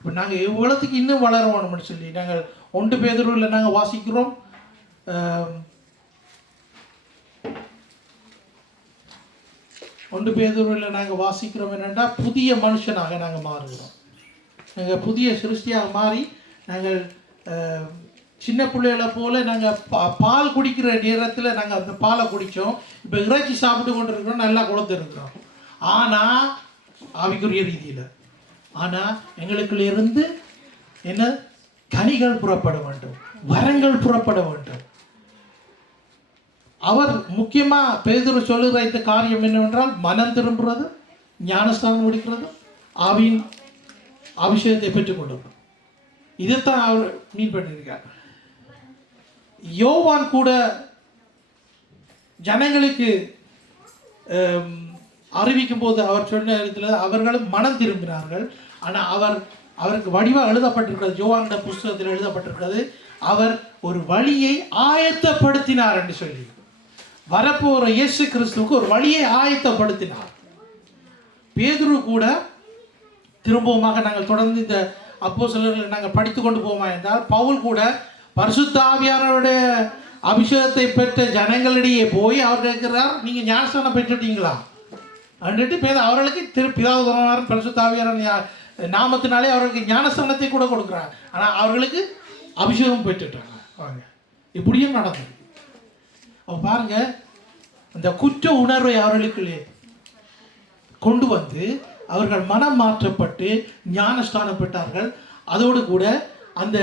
இப்போ நாங்கள் எவ்வளோத்துக்கு இன்னும் வளர வேணும்னு சொல்லி நாங்கள் 1 பேதுருவில் நாங்கள் வாசிக்கிறோம். 1 பேதுருவில் நாங்கள் வாசிக்கிறோம் என்னென்னா, புதிய மனுஷனாக நாங்கள் மாறுகிறோம். நாங்கள் புதிய சிருஷ்டியாக மாறி நாங்கள் சின்ன பிள்ளைகளை போல் நாங்கள் பால் குடிக்கிற நேரத்தில் நாங்கள் அந்த பாலை குடித்தோம். இப்போ இறைச்சி சாப்பிட்டு கொண்டு இருக்கிறோம், நல்லா குழந்தை இருக்கிறோம். ஆனால் ஆவிக்குரிய ரீதியில், ஆனால் எங்களுக்குள்ள இருந்து என்ன கனிகள் புறப்பட வேண்டும், வரங்கள் புறப்பட வேண்டும். அவர் முக்கியமாக பேதுரு சொல்லுகிற இந்த காரியம் என்னவென்றால், மனம் திரும்புறது, ஞானஸ்தானம் முடிக்கிறது, ஆவியின் அபிஷேகத்தை பெற்றுக்கொள்வது. இதைத்தான் அவர் மீன் பண்ணியிருக்கார். யோவான் கூட ஜனங்களுக்கு அறிவிக்கும் போது அவர் சொன்ன இடத்துல அவர்களும் மனம் திரும்பினார்கள். ஆனால் அவருக்கு வடிவாக எழுதப்பட்டிருக்கிறது, யோவானிட புஸ்தகத்தில் எழுதப்பட்டிருக்கிறது, அவர் ஒரு வழியை ஆயத்தப்படுத்தினார் என்று சொல்லி. வரப்போகிற இயேசு கிறிஸ்துவுக்கு ஒரு வழியை ஆயத்தப்படுத்தினார். பேதுரு கூட திரும்பவுமாக நாங்கள் தொடர்ந்து இந்த அப்போஸ்தலர்களை நாங்கள் படித்து கொண்டு போவோமா என்றால், பவுல் கூட பரிசுத்த ஆவியானவருடைய அபிஷேகத்தை பெற்ற ஜனங்களிடையே போய் அவர் கேட்கிறார், நீங்கள் ஞானஸ்நானம் பெற்றுட்டீங்களா அப்படின்ட்டு அவர்களுக்கு பிதாவுதரனார் பரிசுத்த ஆவியானவர் நாமத்தினாலே அவர்களுக்கு ஞானஸ்நானத்தை கூட கொடுக்குறாங்க. ஆனால் அவர்களுக்கு அபிஷேகம் பெற்றுட்டாங்க. பாருங்க, இப்படியும் நடந்தது. பாருங்க, அந்த குற்ற உணர்வை அவர்களுக்கு கொண்டு வந்து அவர்கள் மனம் மாற்றப்பட்டு ஞானஸ்நானம் பெற்றார்கள். அதோடு கூட அந்த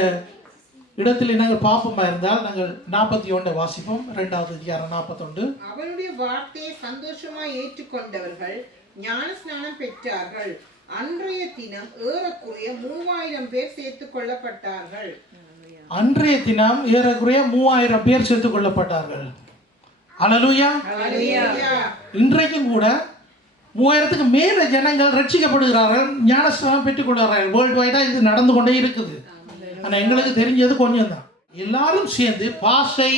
இடத்தில் நாங்கள் பாப்பமா இருந்தால் நாங்கள் 41 வாசிப்போம். 2வது அதிகாரம் 41. அவருடைய வார்த்தையை சந்தோஷமாய் ஏற்றுக்கொண்டவர்கள் ஞானஸ்நானம் பெற்றார்கள். அன்றைய தினம் ஏறக்குறைய 3000 பேர் சேர்த்துக் கொள்ளப்பட்டார்கள். அன்றைய தினம் ஏறக்குறைய 3000 பேர் சேர்த்துக் கொள்ளப்பட்டார்கள். அல்லேலூயா. இன்றைக்கும் கூட 3000க்கு மேல ஜனங்கள் ரட்சிக்கப்படுகிறார்கள், ஞானஸ்நானம் பெற்றுக் கொள்கிறார்கள். வேர்ல்டு வைடா இது நடந்து கொண்டே இருக்குது. ஆனால் எங்களுக்கு தெரிஞ்சது கொஞ்சம் தான். எல்லாரும் சேர்ந்து பாஷை,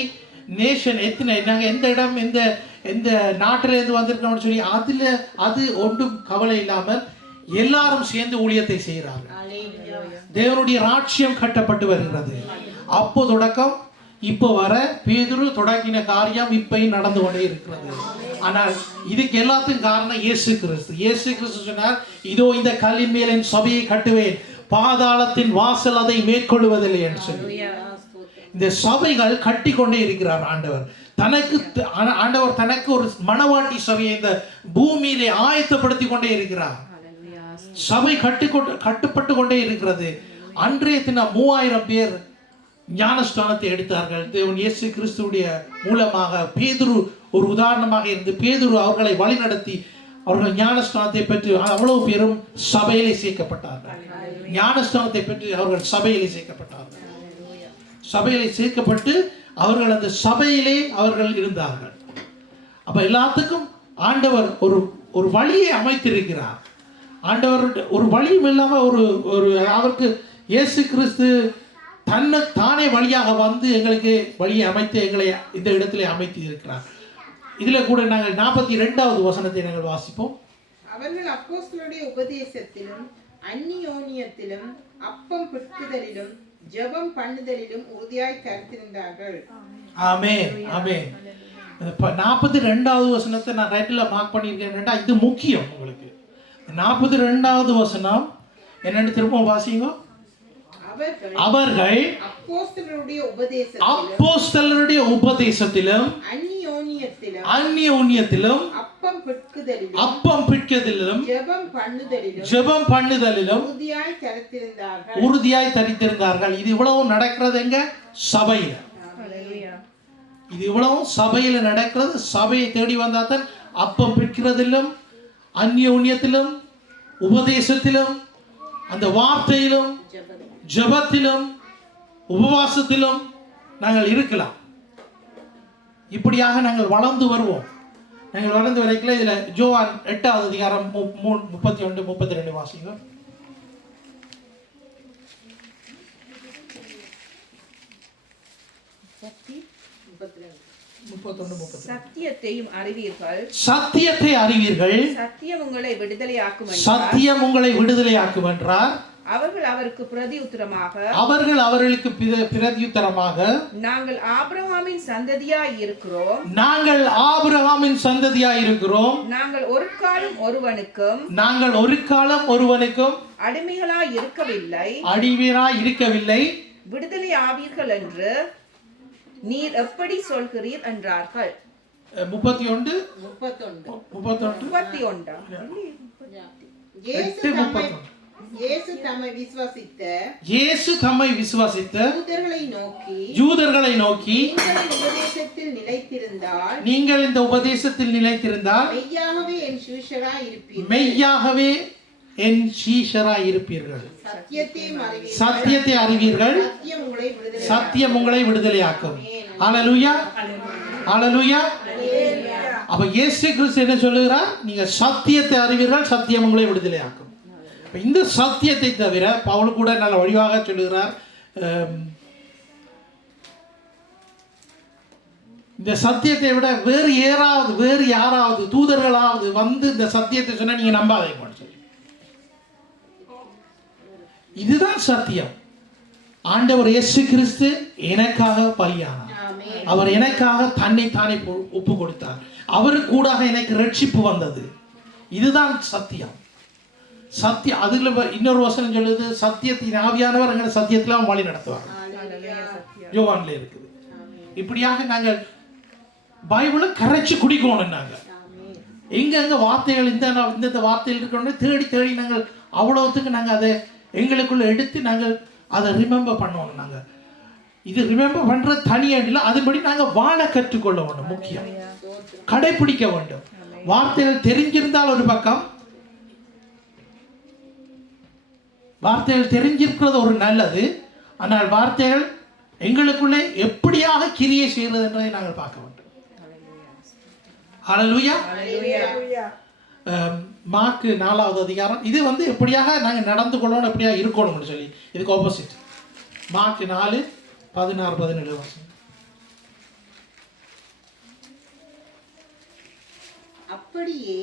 நேஷன், எத்தனை நாங்கள் எந்த இடம் எந்த நாட்டிலேருந்து வந்திருக்கோம்னு சொல்லி அது ஒன்றும் கவலை இல்லாமல் எல்லாரும் சேர்ந்து ஊழியத்தை செய்கிறார்கள். தேவனுடைய ராஜ்யம் கட்டப்பட்டு வருகிறது. அப்போ தொடக்கம் இப்போ வர பேதுரு தொடங்கின காரியம் இப்பயும் நடந்து கொண்டே இருக்கிறது. ஆனால் இதுக்கு எல்லாத்துக்கும் காரணம் இயேசு கிறிஸ்து. இயேசு கிறிஸ்து சொன்னார், இதோ இந்த கல்லின் மேல் என் சபையை கட்டுவேன், பாதாளத்தின் வாசல் அதை மேற்கொள்வதில்லை என்று சொல்லி இந்த சபைகள் கட்டி கொண்டே இருக்கிறார் ஆண்டவர். ஆண்டவர் தனக்கு ஒரு மணவாட்டி சபையை இந்த பூமியிலே ஆயத்தப்படுத்தி கொண்டே இருக்கிறார். சபை கட்டுப்பட்டு கொண்டே இருக்கிறது. அன்றைய தினம் 3000 பேர் ஞானஸ்நானத்தை எடுத்தார்கள். தேவன் இயேசு கிறிஸ்துவுடைய மூலமாக பேதுரு ஒரு உதாரணமாக இருந்து பேதுரு அவர்களை வழிநடத்தி அவர்கள் ஞானஸ்நானத்தை பெற்று அவ்வளவு பேரும் சபையிலே சேர்க்கப்பட்டார்கள். ஞானஸ்நானத்தை பெற்று அவர்கள் சபையிலே சேர்க்கப்பட்டார்கள். சபையிலே சேர்க்கப்பட்டு அவர்கள் அந்த சபையிலே அவர்கள் இருந்தார்கள். அப்ப எல்லாத்துக்கும் ஆண்டவர் ஒரு வழியை அமைத்திருக்கிறார். ஆண்டவர் ஒரு வழியும் இல்லாமல் அவருக்கு இயேசு கிறிஸ்து தானே வழியாக வந்து எங்களுக்கு வழியை அமைத்து எங்களை இந்த இடத்திலே அமைத்து இருக்கிறார். இதில் கூட நாங்கள் 42வது வசனத்தை நாங்கள் வாசிப்போம். அவர்கள் அப்போஸ்தலருடைய உபதேசத்திலும் அந்நியோன்யத்திலும் அப்பம் பிற்குதலிலும் ஜெபம் பண்ணுதலிலும் உறுதியாய் கருத்திருந்தார்கள். ஆமென், ஆமென். 42வது வசனத்தை நான் ரைட்டில் மார்க் பண்ணியிருக்கேன். இது முக்கியம் உங்களுக்கு. 42வது வசனம் என்னன்னு திரும்ப வாசிங்க. அவர்கள் அப்போஸ்தலருடைய உபதேசத்திலும் அந்நியோன்யத்திலும் அப்பம் பிற்குதலிலும் ஜெபம் பண்ணுதலிலும் உறுதியாய் தரித்திருந்தார்கள். இது இவ்வளவு நடக்கிறது எங்க? சபையில. இது இவ்வளவு சபையில நடக்கிறது. சபையை தேடி வந்தாதான் அப்பம் பிற்கிறதிலும் அந்நியோன்யத்திலும் உபதேசத்திலும் அந்த வார்த்தையிலும் ஜெபத்திலும் உபவாசத்திலும் நாங்கள் இருக்கலாம். இப்படியாக நாங்கள் வளர்ந்து வருவோம். நாங்கள் வளர்ந்து வரைக்கல. இதில் யோவான் 8வது அதிகாரம் 31 32 வாசிங்க. சத்தியத்தையும் அறிவீர்கள், சத்தியத்தை அறிவீர்கள், சத்தியம் உங்களை விடுதலையாக்கும் என்றார். அவர்கள் அவருக்கு பிரதியுத்தரமாக நாங்கள் ஆபிரகாமின் சந்ததியாய் இருக்கிறோம், நாங்கள் ஒரு காலம் ஒருவனுக்கும் அடிமைகளாய் இருக்கவில்லை, விடுதலை ஆவீர்கள் என்று நீர் எப்படி சொல்கிறீர் என்றார்கள். 31 இயேசு தம்மை விசுவாசித்த யூதர்களை நோக்கி நீங்கள் இந்த உபதேசத்தில் நிலைத்திருந்தால் மெய்யாகவே என் சீஷராய் இருப்பீர்கள். சத்தியத்தை அறிவீர்கள், சத்தியம் உங்களை விடுதலையாக்கும். அல்லேலூயா, அல்லேலூயா. அப்ப இயேசு கிறிஸ்து என்ன சொல்லுகிறார்? நீங்க சத்தியத்தை அறிவீர்கள், சத்தியம் உங்களை விடுதலையாக்கும். இந்த சத்தியத்தை தவிர பவுல் கூட நல்ல வழிவாக சொல்லுகிறார், இந்த சத்தியத்தை விட வேறு யாராவது தூதர்களாவது வந்து இந்த சத்தியத்தை சொன்னா நீங்க நம்பாதீங்க சொல்லி. இதுதான் சத்தியம். ஆண்டவர் இயேசு கிறிஸ்து எனக்காக பலியானார். அவர் எனக்காக தன்னை தானே ஒப்பு கொடுத்தார். அவருக்கு கூடாக எனக்கு ரட்சிப்பு வந்தது. இதுதான் சத்தியம். சத்தியம். அதுல இன்னொரு வசனம் சொல்லுது, சத்தியத்தின் ஆவியானவர் எங்களை சத்தியத்துல வழி நடத்துவார். யோவான்ல இருக்குது. இப்படியாக நாங்கள் பைபிளை கரைச்சு குடிக்கணும். நாங்கள் எங்க வார்த்தைகள் இந்த வார்த்தைகள் இருக்கணும் தேடி தேடி நாங்கள் அவ்வளவுத்துக்கு நாங்கள் அதை எங்களுக்குள்ள எடுத்து நாங்கள் அதை ரிமெம்பர் பண்ணணும். நாங்கள் இது ரிமெம்பர் பண்ற தனியாக அதுபடி நாங்கள் வாழ கற்றுக்கொள்ள வேண்டும். முக்கியம் கடைபிடிக்க வேண்டும். வார்த்தைகள் தெரிஞ்சிருந்தால் ஒரு பக்கம், வார்த்தைகள் தெரிஞ்சிருக்கிறது ஒரு நல்லது. ஆனால் வார்த்தைகள் எங்களுக்குள்ளே எப்படியாக கிரியை செய்கிறது என்பதை நாங்கள் பார்க்க வேண்டும். ஹல்லேலூயா. மார்க்கு 4வது அதிகாரம். இது எப்படியாக நாங்கள் நடந்து கொள்ளணும், எப்படியாக இருக்கணும்னு சொல்லி இதுக்கு ஆப்போசிட். மார்க்கு 4:16-17 வருஷம். அப்படியே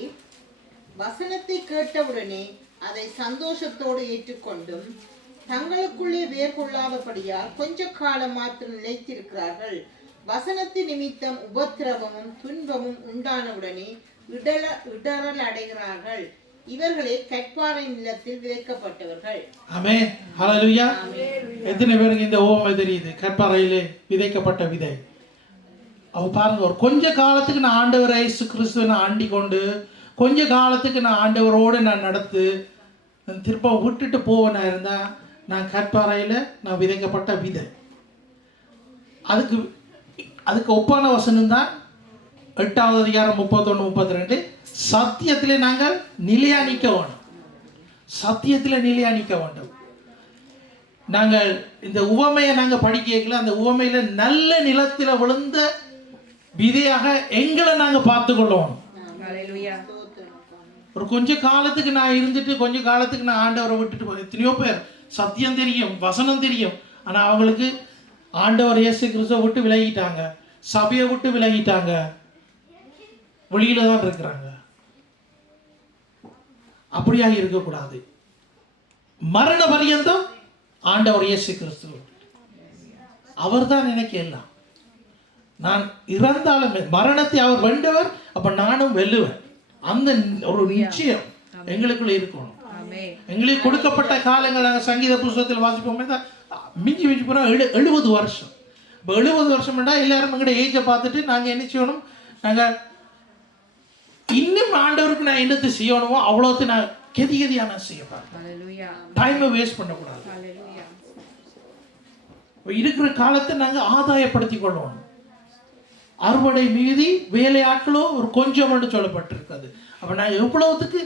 வசனத்தை கேட்டவுடனே அதை சந்தோஷத்தோடு ஏற்றுக்கொண்டும் தங்களுக்குள்ளே வேர் கொள்ளாதபடியால் கொஞ்ச காலம் மாத்திரம் நிலைத்திருக்கிறார்கள். வசனத்து நிமித்தம் உபத்திரவமும் துன்பமும் உண்டானவுடனே இடறல் அடைகிறார்கள். இவர்களே கற்பாறை நிலத்தில் விதைக்கப்பட்டவர்கள். ஆமென். ஹல்லேலூயா. எத்தனை பேருக்கு இந்த ஓமை தெரியுது? கற்பாறையிலே விதைக்கப்பட்ட விதை. அவ பாருங்க, ஒரு கொஞ்ச காலத்துக்கு நான் ஆண்டவர் இயேசு கிறிஸ்துவை நான் ஆண்டி கொண்டு கொஞ்ச காலத்துக்கு நான் ஆண்டவரோடு நான் நடத்து திரும்ப விட்டுட்டு போவனா இருந்தா நான் கற்பாறையில் நான் விதைக்கப்பட்ட விதை. அதுக்கு ஒப்பான வசனம் தான் 8வது அதிகாரம் 31-32. சத்தியத்திலே நாங்கள் நிலையா நிற்க வேண்டும். சத்தியத்தில் நிலையா நிற்க வேண்டும். நாங்கள் இந்த உவமையை நாங்கள் படிக்கல, அந்த உவமையில நல்ல நிலத்தில் விழுந்த விதையாக எங்களை நாங்கள் பார்த்துக்கொள்வோம். ஒரு கொஞ்ச காலத்துக்கு நான் இருந்துட்டு கொஞ்ச காலத்துக்கு நான் ஆண்டவரை விட்டுட்டு போய் எத்தனையோ பேர் சத்தியம் தெரியும், வசனம் தெரியும், ஆனால் அவங்களுக்கு ஆண்டவர் இயேசு கிறிஸ்துவை விட்டு விலகிட்டாங்க, சபையை விட்டு விலகிட்டாங்க, வெளியில தான் இருக்கிறாங்க. அப்படியாக இருக்கக்கூடாது. மரண பரியந்தம் ஆண்டவர் இயேசு கிறிஸ்து அவர் தான் எனக்கு எல்லாம். நான் இறந்தாலும் மரணத்தை அவர் வென்றவர், அப்ப நானும் வெல்லுவேன். அந்த ஒரு நிச்சயம் எங்களுக்குள்ள இருக்கணும். எங்களுக்கு கொடுக்கப்பட்ட காலங்கள் நாங்கள் சங்கீத புஸ்தகத்தில் வாசிப்போமே தான் மிஞ்சி போகிறோம் 70 வருஷம். இப்போ 70 வருஷம்னா எல்லாரும் எங்களோட ஏஜை பார்த்துட்டு நாங்கள் என்ன செய்யணும், நாங்கள் இன்னும் ஆண்டவருக்கு நான் என்னத்தை செய்யணுமோ அவ்வளோத்து நான் கெதியாக நான் செய்ய பார்ப்பேன். டைமை வேஸ்ட் பண்ணக்கூடாது. இருக்கிற காலத்தை நாங்கள் ஆதாயப்படுத்திக் கொள்ளணும். அறுவடை மீதி வேலையாட்களோ ஒரு கொஞ்சம் என்று சொல்லப்பட்டிருக்காது. அப்போ நான் எவ்வளவுத்துக்கு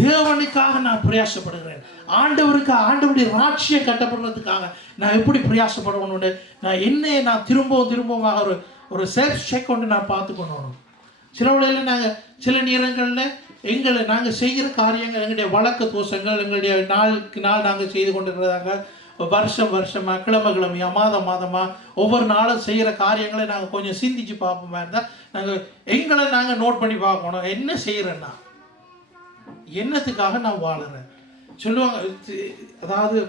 தேவனுக்காக நான் பிரயாசப்படுகிறேன், ஆண்டவருடைய ராட்சியம் கட்டப்படுறதுக்காக நான் எப்படி பிரயாசப்படணும்னு நான் திரும்பவும் ஒரு செல்ஃப் செக் கொண்டு நான் பார்த்துக்கணும். சில வேளையில் நாங்கள் சில நேரங்களில் நாங்கள் செய்கிற காரியங்கள் எங்களுடைய வழக்க தோஷங்கள் எங்களுடைய நாளுக்கு நாள் நாங்கள் செய்து கொண்டிருக்கிறதாங்க. வருஷமாக கிழமையா மாதமாக ஒவ்வொரு நாளும் செய்கிற காரியங்களை நாங்கள் கொஞ்சம் சிந்திச்சு பார்ப்போமா இருந்தால் நாங்கள் நோட் பண்ணி பார்க்கணும். என்ன செய்கிறேன்னா என்னத்துக்காக நான் வாழுறேன் சொல்லுவாங்க. அதாவது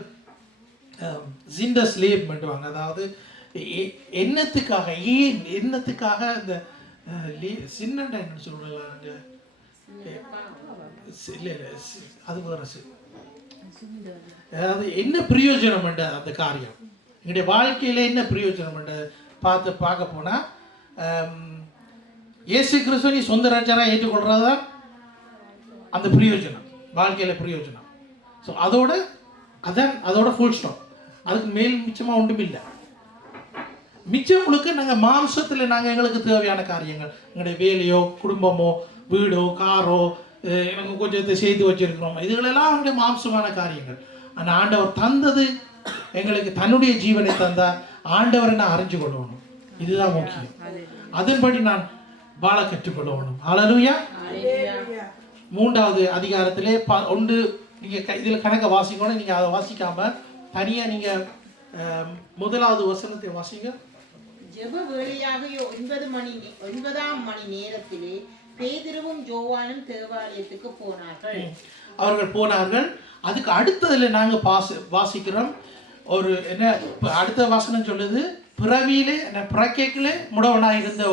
ஜிண்டஸ் லேப் பண்ணுவாங்க. அதாவது என்னத்துக்காக என்னத்துக்காக இந்த சின்னண்டா என்ன சொல்றாங்க, இல்லை அது வேற. அதாவது என்ன பிரயோஜனம் என்ற அந்த காரியம் எங்களுடைய வாழ்க்கையில் என்ன பிரயோஜனம் என்ற பார்க்க போனால் இயேசு கிறிஸ்துவை சொந்த ராஜாராக ஏற்றுக்கொள்கிறது தான் அந்த பிரயோஜனம், வாழ்க்கையில் பிரயோஜனம். ஸோ அதோட ஃபுல் ஸ்டாப். அதுக்கு மேல் மிச்சமாக ஒன்றும் இல்லை. மிச்சம் முழுக்க நாங்கள் மாம்சத்தில் எங்களுக்கு தேவையான காரியங்கள், எங்களுடைய வேலையோ குடும்பமோ வீடோ காரோ எனக்கு கொஞ்சத்தை செய்து வச்சிருக்கிறோம், இதுகளெல்லாம் அவங்களுடைய மாம்சமான காரியங்கள். ஆனால் ஆண்டவர் தந்தது எங்களுக்கு தன்னுடைய ஜீவனை தந்தார். ஆண்டவரை நான் அறிஞ்சு கொள்ளணும், இதுதான் முக்கியம். அதன்படி நான் வாழ கற்றுக்கொள்ளணும். ஹல்லேலூயா. மூன்றாவது அதிகாரத்திலே ஒன்று நீங்கள் இதில் கணக்கை வாசிக்கணும். நீங்கள் அதை வாசிக்காமல் தனியாக நீங்கள் முதலாவது வசனத்தை வாசிங்க. ஜெப வேளையாகிய 9ஆம் மணி நேரத்திலே பேதுருவும் யோவானும் தேவாலயத்துக்கு போனார்கள். அவர்கள் போனார்கள். அதுக்கு அடுத்ததில் நாங்கள் வாசிக்கிறோம். ஒரு என்ன அடுத்த வசனம் சொல்லுது, பிறவியிலே பிறக்கேக்கிலே முடவனாக இருந்த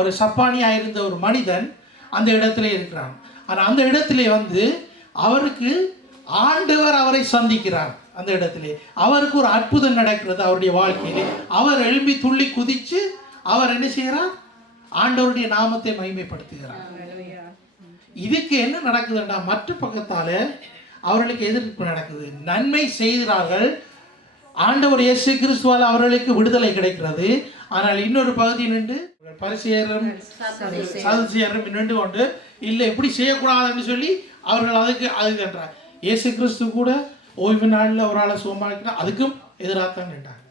ஒரு சப்பானியாக இருந்த ஒரு மனிதன் அந்த இடத்துல இருக்கிறான். ஆனால் அந்த இடத்துல வந்து அவருக்கு ஆண்டவர் அவரை சந்திக்கிறார். அந்த இடத்துல அவருக்கு ஒரு அற்புதம் நடக்கிறது அவருடைய வாழ்க்கையிலே. அவர் எழும்பி துள்ளி குதித்து அவர் என்ன செய்கிறார்? ஆண்டவருடைய நாமத்தை மகிமைப்படுத்துகிறார். இதுக்கு என்ன நடக்குதுன்னா, மற்ற பக்கத்தால் அவர்களுக்கு எதிர்ப்பு நடக்குது. நன்மை செய்கிறார்கள், ஆண்டவர் இயேசு கிறிஸ்துவால் அவர்களுக்கு விடுதலை கிடைக்கிறது. ஆனால் இன்னொரு பகுதி நின்று பரிசேயரும் சதுசேயரும் நின்று கொண்டு இல்லை இப்படி செய்யக்கூடாதுன்னு சொல்லி அவர்கள் அதுக்கு என்றார். இயேசு கிறிஸ்து கூட ஓய்வு நாளில் ஒரு ஆளை சுகமாக்கினா அதுக்கும் எதிராகத்தான் நின்றாங்க.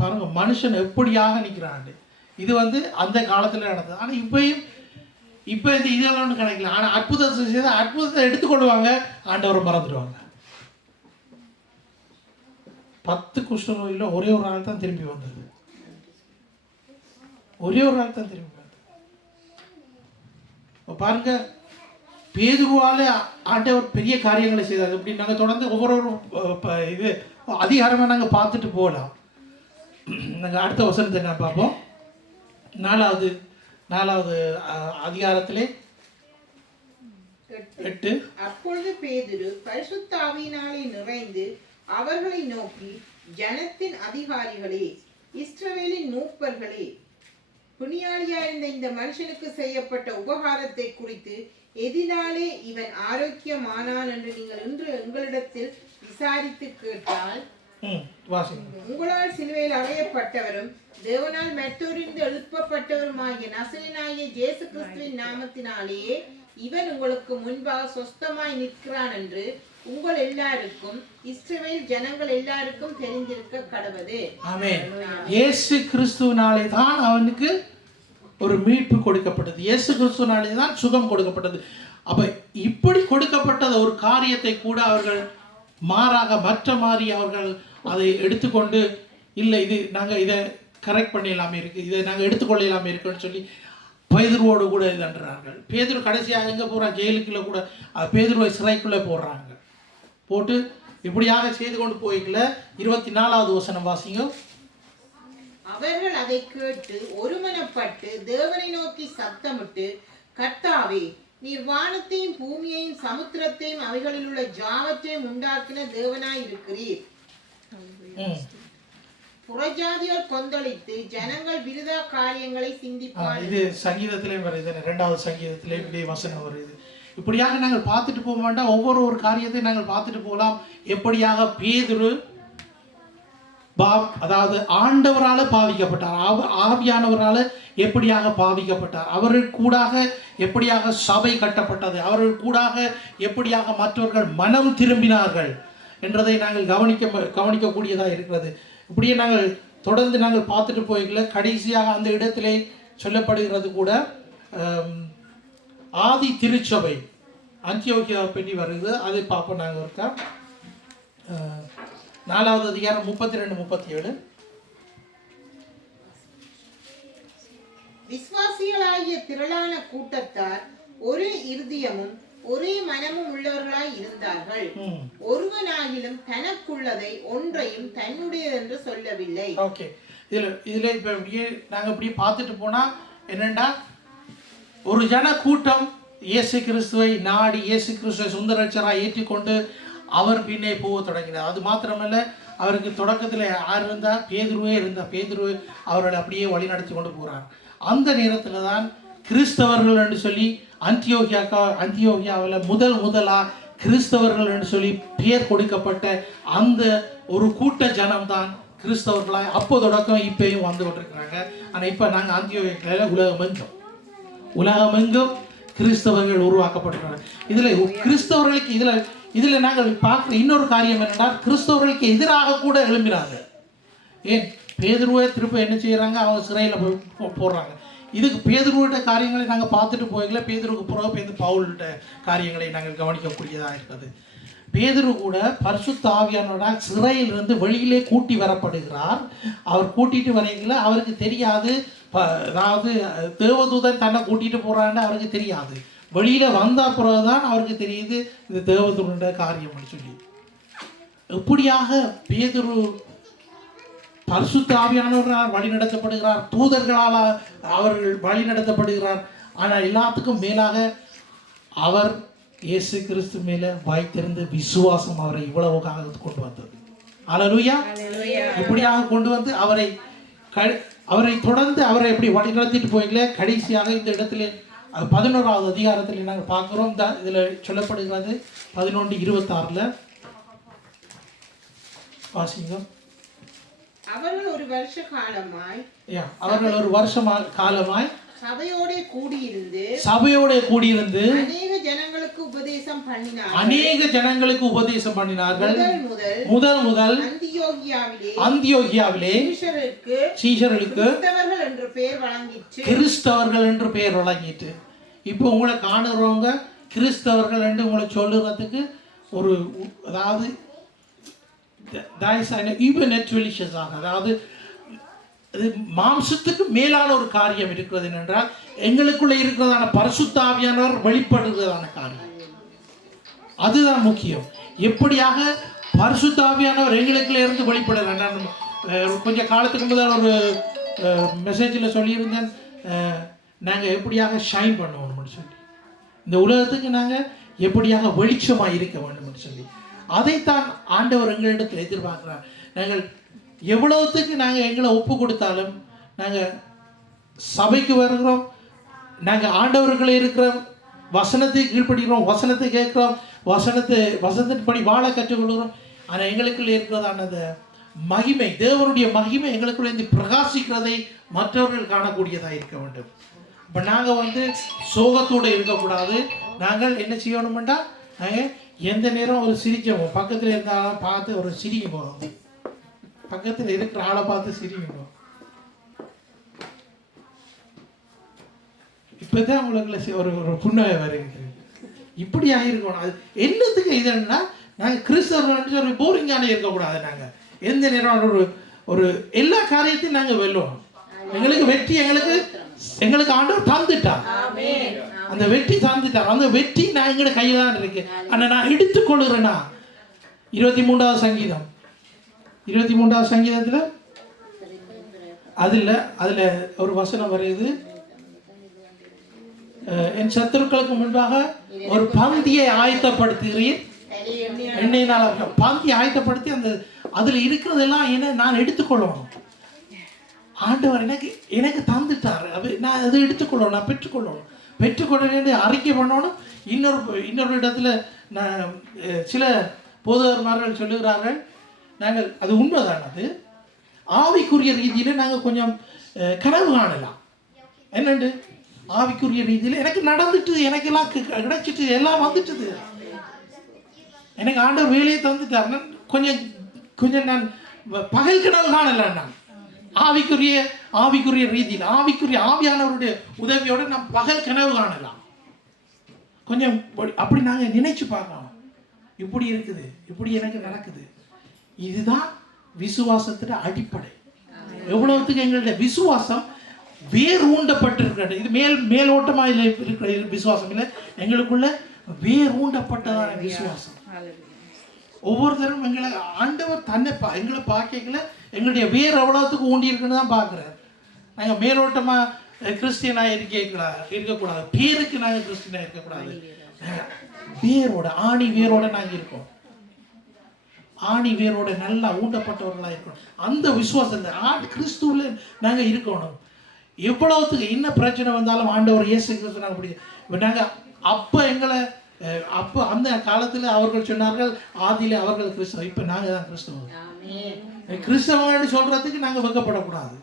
பாருங்க மனுஷன் எப்படியாக நிற்கிறான். இது வந்து அந்த காலத்தில் நடந்தது. ஆனால் இப்போ இந்த இதெல்லாம் ஒன்றும் கிடைக்கல. ஆனால் அற்புதத்தை செய்த அற்புதத்தை எடுத்துக்கொள்வாங்க, ஆண்டவரை மறந்துடுவாங்க. 10 குஷ்ட நோயில் ஒரே ஒரு ஆள் தான் திரும்பி வந்தது. ஒரே ஒரு ஆள் தான் திரும்பி வந்தது. பாருங்க, பேதுருவால ஆண்டவர் பெரிய காரியங்களை செய்தார். இப்படி நாங்கள் தொடர்ந்து ஒவ்வொரு இது அதிகாரமாக நாங்கள் பார்த்துட்டு போகலாம். நாங்கள் அடுத்த வசனத்தை என்ன பார்ப்போம். நாலாவது அதிகாரத்திலே 8. அப்பொழுது பேதுரு பரிசுத்த ஆவியினாலே நிறைந்து அவர்களை நோக்கி, ஜனத்தின் அதிகாரிகளே, இஸ்ரவேலின் மூப்பர்களே, புனியாளியாயிருந்த இந்த மனுஷனுக்கு செய்யப்பட்ட உபகாரத்தை குறித்து எதினாலே இவன் ஆரோக்கியமானான் என்று நீங்கள் இன்று எங்களிடத்தில் விசாரித்து கேட்டால், உங்களால் சிலுவையில் அறையப்பட்டவரும் தேவனால் மற்றொரிந்து எழுப்பப்பட்டவருமாகிய நசரேயனாகிய இயேசு கிறிஸ்துவின் நாமத்தினாலேயே இவன் உங்களுக்கு முன்பாக சொஸ்தமாய் நிற்கிறான் என்று உங்கள் எல்லாருக்கும் இஸ்ரவேல் ஜனங்கள் எல்லாருக்கும் தெரிந்திருக்க கடவுது. ஆமென். இயேசு கிறிஸ்துவினாலே தான் அவனுக்கு ஒரு மீட்பு கொடுக்கப்பட்டது. இயேசு கிறிஸ்துவினாலே தான் சுகம் கொடுக்கப்பட்டது. அப்ப இப்படி கொடுக்கப்பட்டது ஒரு காரியத்தை கூட அவர்கள் மாறாக மற்ற மாதிரி அவர்கள் அதை எடுத்துக்கொண்டு இல்லை இது நாங்கள் இதை கரெக்ட் பண்ணிடலாமே இருக்குது, இதை நாங்கள் எடுத்துக்கொள்ளலாமே இருக்குன்னு சொல்லி பேதுருவோடு கூட இதுன்றார்கள். பேதுரு கடைசியாக எங்கே போகிறான்? ஜெயிலுக்குள்ளே கூட பேதுருவை சிறைக்குள்ளே போடுறாங்க. போட்டு இப்படியாக செய்து கொண்டு போய்க்கல. 24வது வசனம் வாசிங்க. அவர்கள் அதை கேட்டு ஒருமனப்பட்டு தேவனை நோக்கி சத்தமிட்டு, கர்த்தாவே, நீர் வானத்தையும் பூமியையும் சமுத்திரத்தையும் அவைகளில் உள்ள ஜாவற்றையும் உண்டாக்கின தேவனாய் இருக்கிறீர். புறஜாதியோர் கொந்தளித்து ஜனங்கள் விருதா காரியங்களை சிந்திப்பார்கள். இது சங்கீதத்திலே வருது. 2வது சங்கீதத்திலே இப்படி வசனம் வருது. இப்படியாக நாங்கள் பார்த்துட்டு போக மாட்டோம். ஒவ்வொரு காரியத்தை நாங்கள் பார்த்துட்டு போகலாம். எப்படியாக பேதுரு அதாவது ஆண்டவரால் பாவிக்கப்பட்டார், ஆவியானவரால் எப்படியாக பாவிக்கப்பட்டார், அவர்கள் கூடாக எப்படியாக சபை கட்டப்பட்டது, அவர்கள் கூடாக எப்படியாக மற்றவர்கள் மனம் திரும்பினார்கள் என்றதை நாங்கள் கவனிக்கக்கூடியதாக இருக்கிறது. இப்படியே நாங்கள் தொடர்ந்து நாங்கள் பார்த்துட்டு போய்க்கல. கடைசியாக அந்த இடத்திலே சொல்லப்படுகிறது கூட ஆதி திருச்சபை அந்தியோகியாவை பற்றி வருகிறது. அதை பார்ப்போம். நாங்கள் இருக்கா 4வது அதிகாரம் 32-37. விசுவாசிகளாகிய திரளான கூட்டத்தார் ஒரே இருதயமும் ஒரே மனமும் உள்ளவர்களாய் இருந்தார்கள். ஒருவனாகிலும் தனக்குள்ளதை ஒன்றையும் தன்னுடையது என்று சொல்லவில்லை. ஓகே, இதுல இப்ப அப்படியே நாங்க அப்படியே பார்த்துட்டு போனா என்னண்டா, ஒரு ஜன கூட்டம் இயேசு கிறிஸ்துவை நாடி இயேசு கிறிஸ்துவை சொந்த ரட்சகராக ஏற்றுக்கொண்டு அவர் பின்னே போக தொடங்கினார். அது மாத்திரமல்ல, அவருக்கு தொடக்கத்தில் யார் இருந்தால் பேதுருவே இருந்தால் பேதுரு அவர்களை அப்படியே வழி நடத்தி கொண்டு போகிறார். அந்த நேரத்தில் தான் கிறிஸ்தவர்கள் என்று சொல்லி அந்தியோகியாவில் முதலாக கிறிஸ்தவர்கள் என்று சொல்லி பெயர் கொடுக்கப்பட்ட அந்த ஒரு கூட்ட ஜனம் தான் கிறிஸ்தவர்களாக அப்போ தொடக்கம் இப்பயும் வந்து கொண்டிருக்கிறாங்க. ஆனால் இப்போ நாங்கள் அந்தியோகியாவில் உலகமெங்கும் கிறிஸ்தவர்கள் உருவாக்கப்பட்டிருக்கிறாங்க. இதில் கிறிஸ்தவர்களுக்கு இதில் நாங்கள் பார்க்குற இன்னொரு காரியம் என்னென்றால், கிறிஸ்தவர்களுக்கு எதிராக கூட எழும்பினாங்க. ஏன் பேதுருவை திரும்ப என்ன செய்கிறாங்க? அவங்க சிறையில் போடுறாங்க. இதுக்கு பேதுருவோட காரியங்களை நாங்கள் பார்த்துட்டு போய்க்கல. பேதுருக்கு பிறகு பேருந்து பவுல்கிட்ட காரியங்களை நாங்கள் கவனிக்கக்கூடியதாக இருக்குது. பேதுரு கூட பரிசுத்த ஆவியானவரால் சிறையிலிருந்து வெளியிலே கூட்டி வரப்படுகிறார். அவர் கூட்டிட்டு வரையில அவருக்கு தெரியாது, அதாவது தேவதூதன் தன்னை கூட்டிட்டு போறான்னு அவருக்கு தெரியாது. வெளியில வந்த பிறகுதான் அவருக்கு தெரியுது இது தேவதூதனுடைய காரியம்னு சொல்லி. எப்படியாக பேதுரு பரிசுத்த ஆவியானவரால் வழி நடத்தப்படுகிறார், தூதர்களால் அவர்கள் வழி நடத்தப்படுகிறார். ஆனால் எல்லாத்துக்கும் மேலாக அவர் இயேசு கிறிஸ்து மேல வாய்த்திருந்து விசுவாசம் அவரை இவ்வளவு கொண்டு வந்தது. அல்லேலூயா. இப்படியாக கொண்டு வந்து அவரை தொடர்ந்து அவரை எப்படி வழி நடத்திட்டு போய்க்கல. கடைசியாக இந்த இடத்துல 11வது அதிகாரத்தில் நாங்கள் பார்க்கிறோம். இதுல சொல்லப்படுகிறது 11:26 வாசிங்க. அவர்கள் ஒரு வருஷ காலமாய் சபையோட கூடியிருந்து அநேக ஜனங்களுக்கு உபதேசம் பண்ணினார்கள். முதல் அந்தியோகியாவிலே சீஷர்களுக்கு கிறிஸ்தவர்கள் என்று பெயர் வழங்கிட்டு. இப்போ உங்களை காணுறவங்க கிறிஸ்தவர்கள் என்று உங்களை சொல்லுறதுக்கு ஒரு, அதாவது அதாவது மாம்சத்துக்கு மேலான ஒரு காரியம் இருக்கிறது என்றால் எங்களுக்குள்ள இருக்கிறதான பரிசுத்த ஆவியானவர் வெளிப்படுகிறதான காரியம். அதுதான் முக்கியம். எப்படியாக பரிசுத்த ஆவியானவர் எங்களுக்குள்ள இருந்து வெளிப்படுகிறார். நான் கொஞ்சம் காலத்துக்கு முதல் ஒரு மெசேஜில் சொல்லியிருந்தேன், நாங்கள் எப்படியாக ஷைன் பண்ணுவோம்னு சொல்லி, இந்த உலகத்துக்கு நாங்கள் எப்படியாக வெளிச்சமாக இருக்க வேண்டும்னு சொல்லி. அதைத்தான் ஆண்டவர் எங்களிடத்தில் எதிர்பார்க்கிறார். நாங்கள் எவ்வளவுத்துக்கு நாங்கள் எங்களை ஒப்பு கொடுத்தாலும், நாங்கள் சபைக்கு வருகிறோம், நாங்கள் ஆண்டவர்களை இருக்கிறோம், வசனத்தை கீழ்ப்படுகிறோம், வசனத்தை கேட்கிறோம், வசனத்தின்படி வாழ கற்றுக்கொள்கிறோம். ஆனால் எங்களுக்குள்ள இருக்கிறதான அந்த மகிமை, தேவனுடைய மகிமை எங்களுக்குள்ள இருந்து பிரகாசிக்கிறதை மற்றவர்கள் காணக்கூடியதாக இருக்க வேண்டும். இப்போ நாங்கள் சோகத்தோடு இருக்கக்கூடாது. நாங்கள் என்ன செய்யணுமெண்டா, நாங்கள் எந்த நேரம் ஒரு சிரிக்கணும், பக்கத்தில் இருந்தாலும் பார்த்து ஒரு சிரிக்க போகிறோம், பக்கத்தில் இருக்கிற ஆளை பார்த்து சிரிக்கணும். இப்போதான் உங்களுக்கு ஒரு புன்னகை வருகிறது. இப்படியாக இருக்கணும். அது என்னத்துக்கு இதுன்னா, நாங்கள் கிறிஸ்தவர்கள் ஒரு போரிங்கான இருக்கக்கூடாது. நாங்கள் எந்த நேரம் ஒரு எல்லா காரியத்தையும் நாங்கள் வெல்லுவோம். எங்களுக்கு வெற்றி எங்களுக்கு ஆண்டவர் தந்துட்டார். அந்த வெற்றி தந்துட்டார். அந்த வெற்றி நான் எங்களோட கையில் தான் இருக்கு. ஆனால் நான் எடுத்துக்கொள்ளுறேன்னா 23வது சங்கீதம் 23வது சங்கீதத்தில் அதில் ஒரு வசனம் வருது, என் சத்துருக்களுக்கு முன்பாக ஒரு பந்தியை ஆயத்தப்படுத்துகிறீர், எண்ணெயினால் பந்தியை ஆயத்தப்படுத்தி அந்த அதில் இருக்கிறதெல்லாம் என்ன நான் எடுத்துக்கொள்ளணும். ஆண்டவர் எனக்கு தந்துட்டார். நான் அதை எடுத்துக்கொள்ளணும், நான் பெற்றுக்கொள்ளணும் அறிக்கை பண்ணணும். இன்னொரு இடத்துல நான் சில போதகர்மார்கள் சொல்லுகிறார்கள், நாங்கள் அது உண்மைதான், அது ஆவிக்குரிய ரீதியில் நாங்கள் கொஞ்சம் கனவு காணலாம். என்னண்டு ஆவிக்குரிய ரீதியில் எனக்கு நடந்துட்டு, எனக்கெல்லாம் கிடைச்சிட்டு, எல்லாம் வந்துட்டுது, எனக்கு ஆண்டவர் வேலையை தந்துட்டார். கொஞ்சம் நான் பகல் கனவு காணலாம். நான் ஆவிக்குரிய ரீதியில் ஆவிக்குரிய ஆவியானவருடைய உதவியோடு நாம் பகல் கனவு காணலாம். கொஞ்சம் அப்படி நாங்கள் நினைச்சு பார்க்கலாம், இப்படி இருக்குது, இப்படி எனக்கு நடக்குது. இதுதான் விசுவாசத்தின் அடிப்படை. எவ்வளவுத்துக்கு எங்களுடைய விசுவாசம் வேர் ஊண்டப்பட்டிருக்கிறது. இது மேலோட்டமாக இருக்கிற விசுவாசம் இல்லை, எங்களுக்குள்ள வேர் ஊண்டப்பட்டதான விசுவாசம். ஒவ்வொருத்தரும் எங்களை ஆண்டவர் எங்களை பார்க்கல, எங்களுடைய வேர் எவ்வளவுத்துக்கு ஊண்டி இருக்குன்னு தான் பார்க்குறாரு. நாங்கள் மேலோட்டமாக கிறிஸ்டியனாக இருக்கக்கூடாது, பேருக்கு நாங்கள் கிறிஸ்டியனாக இருக்கக்கூடாது. வேரோட ஆணி வேரோட நாங்கள் இருக்கோம், ஆணி வேரோட நல்லா ஊண்டப்பட்டவர்களாக இருக்கணும். அந்த விசுவாசத்தில் கிறிஸ்துவில் நாங்கள் இருக்கணும். எவ்வளவுத்துக்கு என்ன பிரச்சனை வந்தாலும் ஆண்டவர் இயேசு கிறிஸ்து நாங்கள் பிடிக்கும். இப்போ நாங்கள் அப்போ அந்த காலத்தில் அவர்கள் சொன்னார்கள், ஆதியிலே அவர்கள் கிறிஸ்தவம், இப்போ நாங்கள் தான் கிறிஸ்தவம். கிறிஸ்தவன்னு சொல்றதுக்கு நாங்கள் வெக்கப்படக்கூடாது.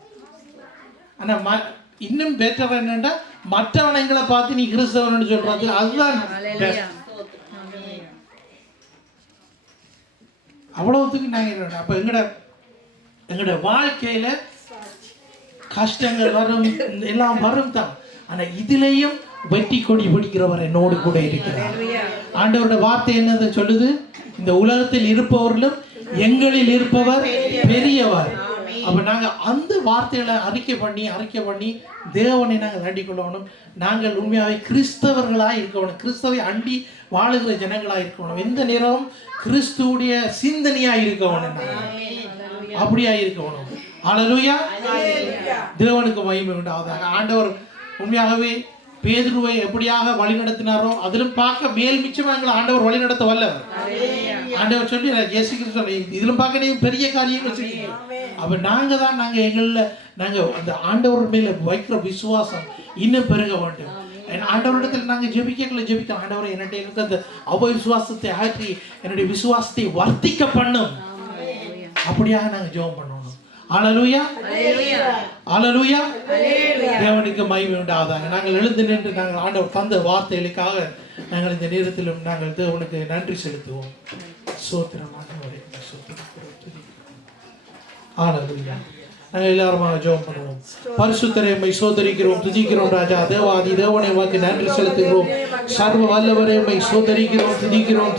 ஆனால் இன்னும் பெட்டர் என்னன்னா, மற்றவன் எங்களை பார்த்து நீ கிறிஸ்தவன் சொல்றது, அதுதான் அவ்வளவுத்துக்கு நாங்கள். அப்போ எங்களோட வாழ்க்கையில கஷ்டங்கள் வரும், எல்லாம் வரும் தான். ஆனா இதுலயும் வெற்றி கொடி பிடிக்கிறவர் என்னோடு கூட இருக்கிறார். ஆண்டவருடைய வார்த்தை என்னது சொல்லுது? இந்த உலகத்தில் இருப்பவர்களும் எங்களில் இருப்பவர் பெரியவர். அப்ப நாங்க அந்த வார்த்தைகளை அறிக்கை பண்ணி தேவனை நாங்கள் வேண்டிக் கொள்ளணும். நாங்கள் உண்மையாகவே கிறிஸ்தவர்களாக இருக்கணும், கிறிஸ்தவை அண்டி வாழுகிற ஜனங்களாக இருக்கணும், எந்த நேரமும் கிறிஸ்துவுடைய சிந்தனையா இருக்கணும், அப்படியா இருக்கணும். ஹல்லேலூயா, தேவனுக்கு மகிமை உண்டாவதாக. ஆண்டவர் உண்மையாகவே பேதுருவை எப்படியாக வழி நடத்தினாரோ அதிலும் பார்க்க மேல் மிச்சமா எங்களை ஆண்டவர் வழி நடத்த வல்லவர். ஆண்டவர் சொல்லி இயேசு கிறிஸ்து சொல்லி இதிலும் பார்க்க நீங்க பெரிய காரியங்கள் செய்யுங்க. அப்ப நாங்க அந்த ஆண்டவர் மேல வைக்கிற விசுவாசம் இன்னும் பெருக வேண்டும். ஆண்டவரிடத்தில் நாங்கள் ஜெபிக்க ஆண்டவரை என்னுடைய இருக்க அந்த அவிசுவாசத்தை ஆற்றி என்னுடைய விசுவாசத்தை வர்த்திக்க பண்ணும். அப்படியாக நாங்கள் ஜெபம் பண்ணணும். ஹல்லேலூயா, ஹல்லேலூயா, தேவனுக்கு மகிமை உண்டாவதாக. நாங்கள் எழுந்து நின்று நாங்கள் ஆண்டவர் தந்த வார்த்தைகளுக்காக நாங்கள் இந்த நேரத்திலும் நாங்கள் தேவனுக்கு நன்றி செலுத்துவோம். ஸ்தோத்திரம் ஆண்டவரே, ஸ்தோத்திரம். ஹல்லேலூயா. நாங்கள் எல்லாருமாக ஜெபம் பண்ணுவோம். பரிசுத்தரை உம்மை சோதரிக்கிறோம், துதிக்கிறோம் ராஜா. தேவாதி தேவனை உமக்கு நன்றி செலுத்துகிறோம். சர்வ வல்லவரை உம்மை சோதரிக்கிறோம்,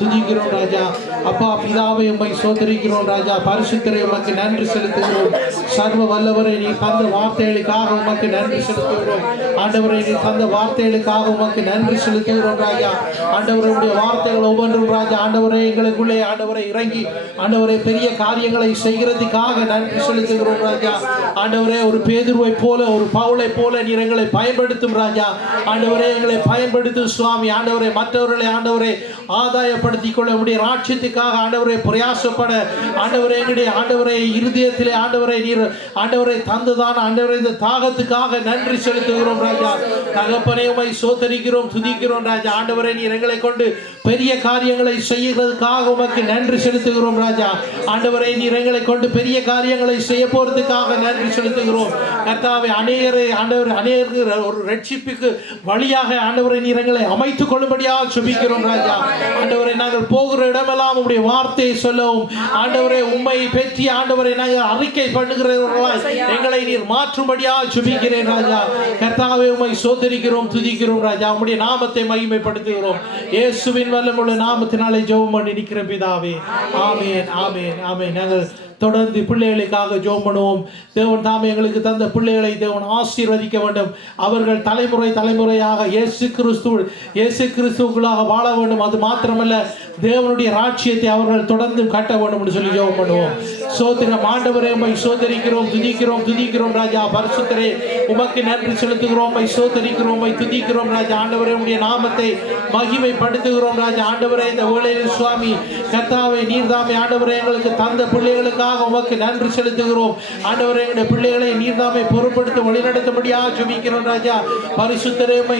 துதிக்கிறோம் ராஜா. அப்பா பிதாவை உம்மை சோதரிக்கிறோம் ராஜா. பரிசுத்தரை உமக்கு நன்றி செலுத்துகிறோம். சர்வ வல்லவரை நீ தந்த வார்த்தைகளுக்காக உமக்கு நன்றி செலுத்துகிறோம். ஆண்டவரை நீ தந்த வார்த்தைகளுக்காக உமக்கு நன்றி செலுத்துகிறோம் ராஜா. ஆண்டவருடைய வார்த்தைகள் ஒவ்வொன்றும் ராஜா ஆண்டவரை எங்களுக்குள்ளே ஆண்டவரை இறங்கி ஆண்டவரை பெரிய காரியங்களை செய்கிறதுக்காக நன்றி செலுத்துகிறோம் ராஜா. ஆண்டவரே, ஒரு பேதுருவை போல ஒரு பவுலை போல நீர் எங்களை பயன்படுத்தும் ராஜா. ஆண்டவரே, எங்களை பயன்படுத்தும் சுவாமி. ஆண்டவரே, மற்றவர்களை ஆண்டவரை ஆதாயப்படுத்திக் கொள்ள முடிய ராட்சியத்துக்காக ஆண்டவரை பிரயாசப்பட ஆண்டவரே எங்களுடைய ஆண்டவரை இருதயத்திலே ஆண்டவரை நீர் ஆண்டவரை தந்துதான் ஆண்டவரை இந்த தாகத்துக்காக நன்றி செலுத்துகிறோம் ராஜா. தகப்பனே, உம்மை சோதரிக்கிறோம், துதிக்கிறோம் ராஜா. ஆண்டவரை நீர் எங்களை கொண்டு பெரிய காரியங்களை செய்கிறதுக்காக உமக்கு நன்றி செலுத்துகிறோம் ராஜா. ஆண்டவரை நீர் எங்களை கொண்டு பெரிய காரியங்களை செய்ய போறதுக்காக நன்றி செலுத்துகிறோம் கர்த்தாவே. அநேகருக்கு ஒரு ரட்சிப்புக்கு வழியாக ஆண்டவரை நீர் எங்களை அமைத்துக் கொள்ளும்படியாக சுபிக்கிறோம் ராஜா. ஆண்டவரை நாங்கள் போகிற இடமெல்லாம் உம்முடைய வார்த்தையை சொல்லவும் ஆண்டவரை உம்மை பற்றி ஆண்டவரை நாங்கள் அறிக்கை பண்ணுகிறவர்களாய் எங்களை நீர் மாற்றும்படியாக சுபிக்கிறேன் ராஜா. கர்த்தாவே, உம்மை சோதரிக்கிறோம், துதிக்கிறோம் ராஜா. உம்முடைய நாமத்தை மகிமைப்படுத்துகிறோம். இயேசுவின் வல்லமையுள்ள நாமத்தினாலே ஜெபம் பண்ணி நிற்கிற பிதாவே. ஆமென், ஆமென், ஆமென். நாங்கள் தொடர்ந்து பிள்ளைகளுக்காக ஜெபம் பண்ணுவோம். தேவன் தாமே எங்களுக்கு தந்த பிள்ளைகளை தேவன் ஆசீர்வதிக்க வேண்டும். அவர்கள் தலைமுறையாக இயேசு கிறிஸ்துவுக்குள்ளாக வாழ வேண்டும். அது மாத்திரமல்ல, தேவனுடைய ராஜ்யத்தை அவர்கள் தொடர்ந்து கட்ட வேண்டும் என்று சொல்லி ஜெபம் பண்ணுவோம். சோத்திரம். ஆண்டவரே, உம்மை சோதரிக்கிறோம், துதிக்கிறோம் ராஜா. பரிசுத்தரே, உமக்கு நன்றி செலுத்துகிறோம், உம்மை சோதரிக்கிறோம், உம்மை துதிக்கிறோம் ராஜா. ஆண்டவரே, உம்முடைய நாமத்தை மகிமைப்படுத்துகிறோம் ராஜா. ஆண்டவரே, இந்த வேளையில் சுவாமி கர்த்தாவே நீர் தாமே ஆண்டவரே எங்களுக்கு தந்த பிள்ளைகளுக்காக உமக்கு நன்றி செலுத்துகிறோம். ஆண்டவரே, எங்களுடைய பிள்ளைகளை நீர் தாமே பொறுப்படுத்த வழிநடத்தும்படியாக ஜெபிக்கிறோம் ராஜா. பரிசுத்தரே, உம்மை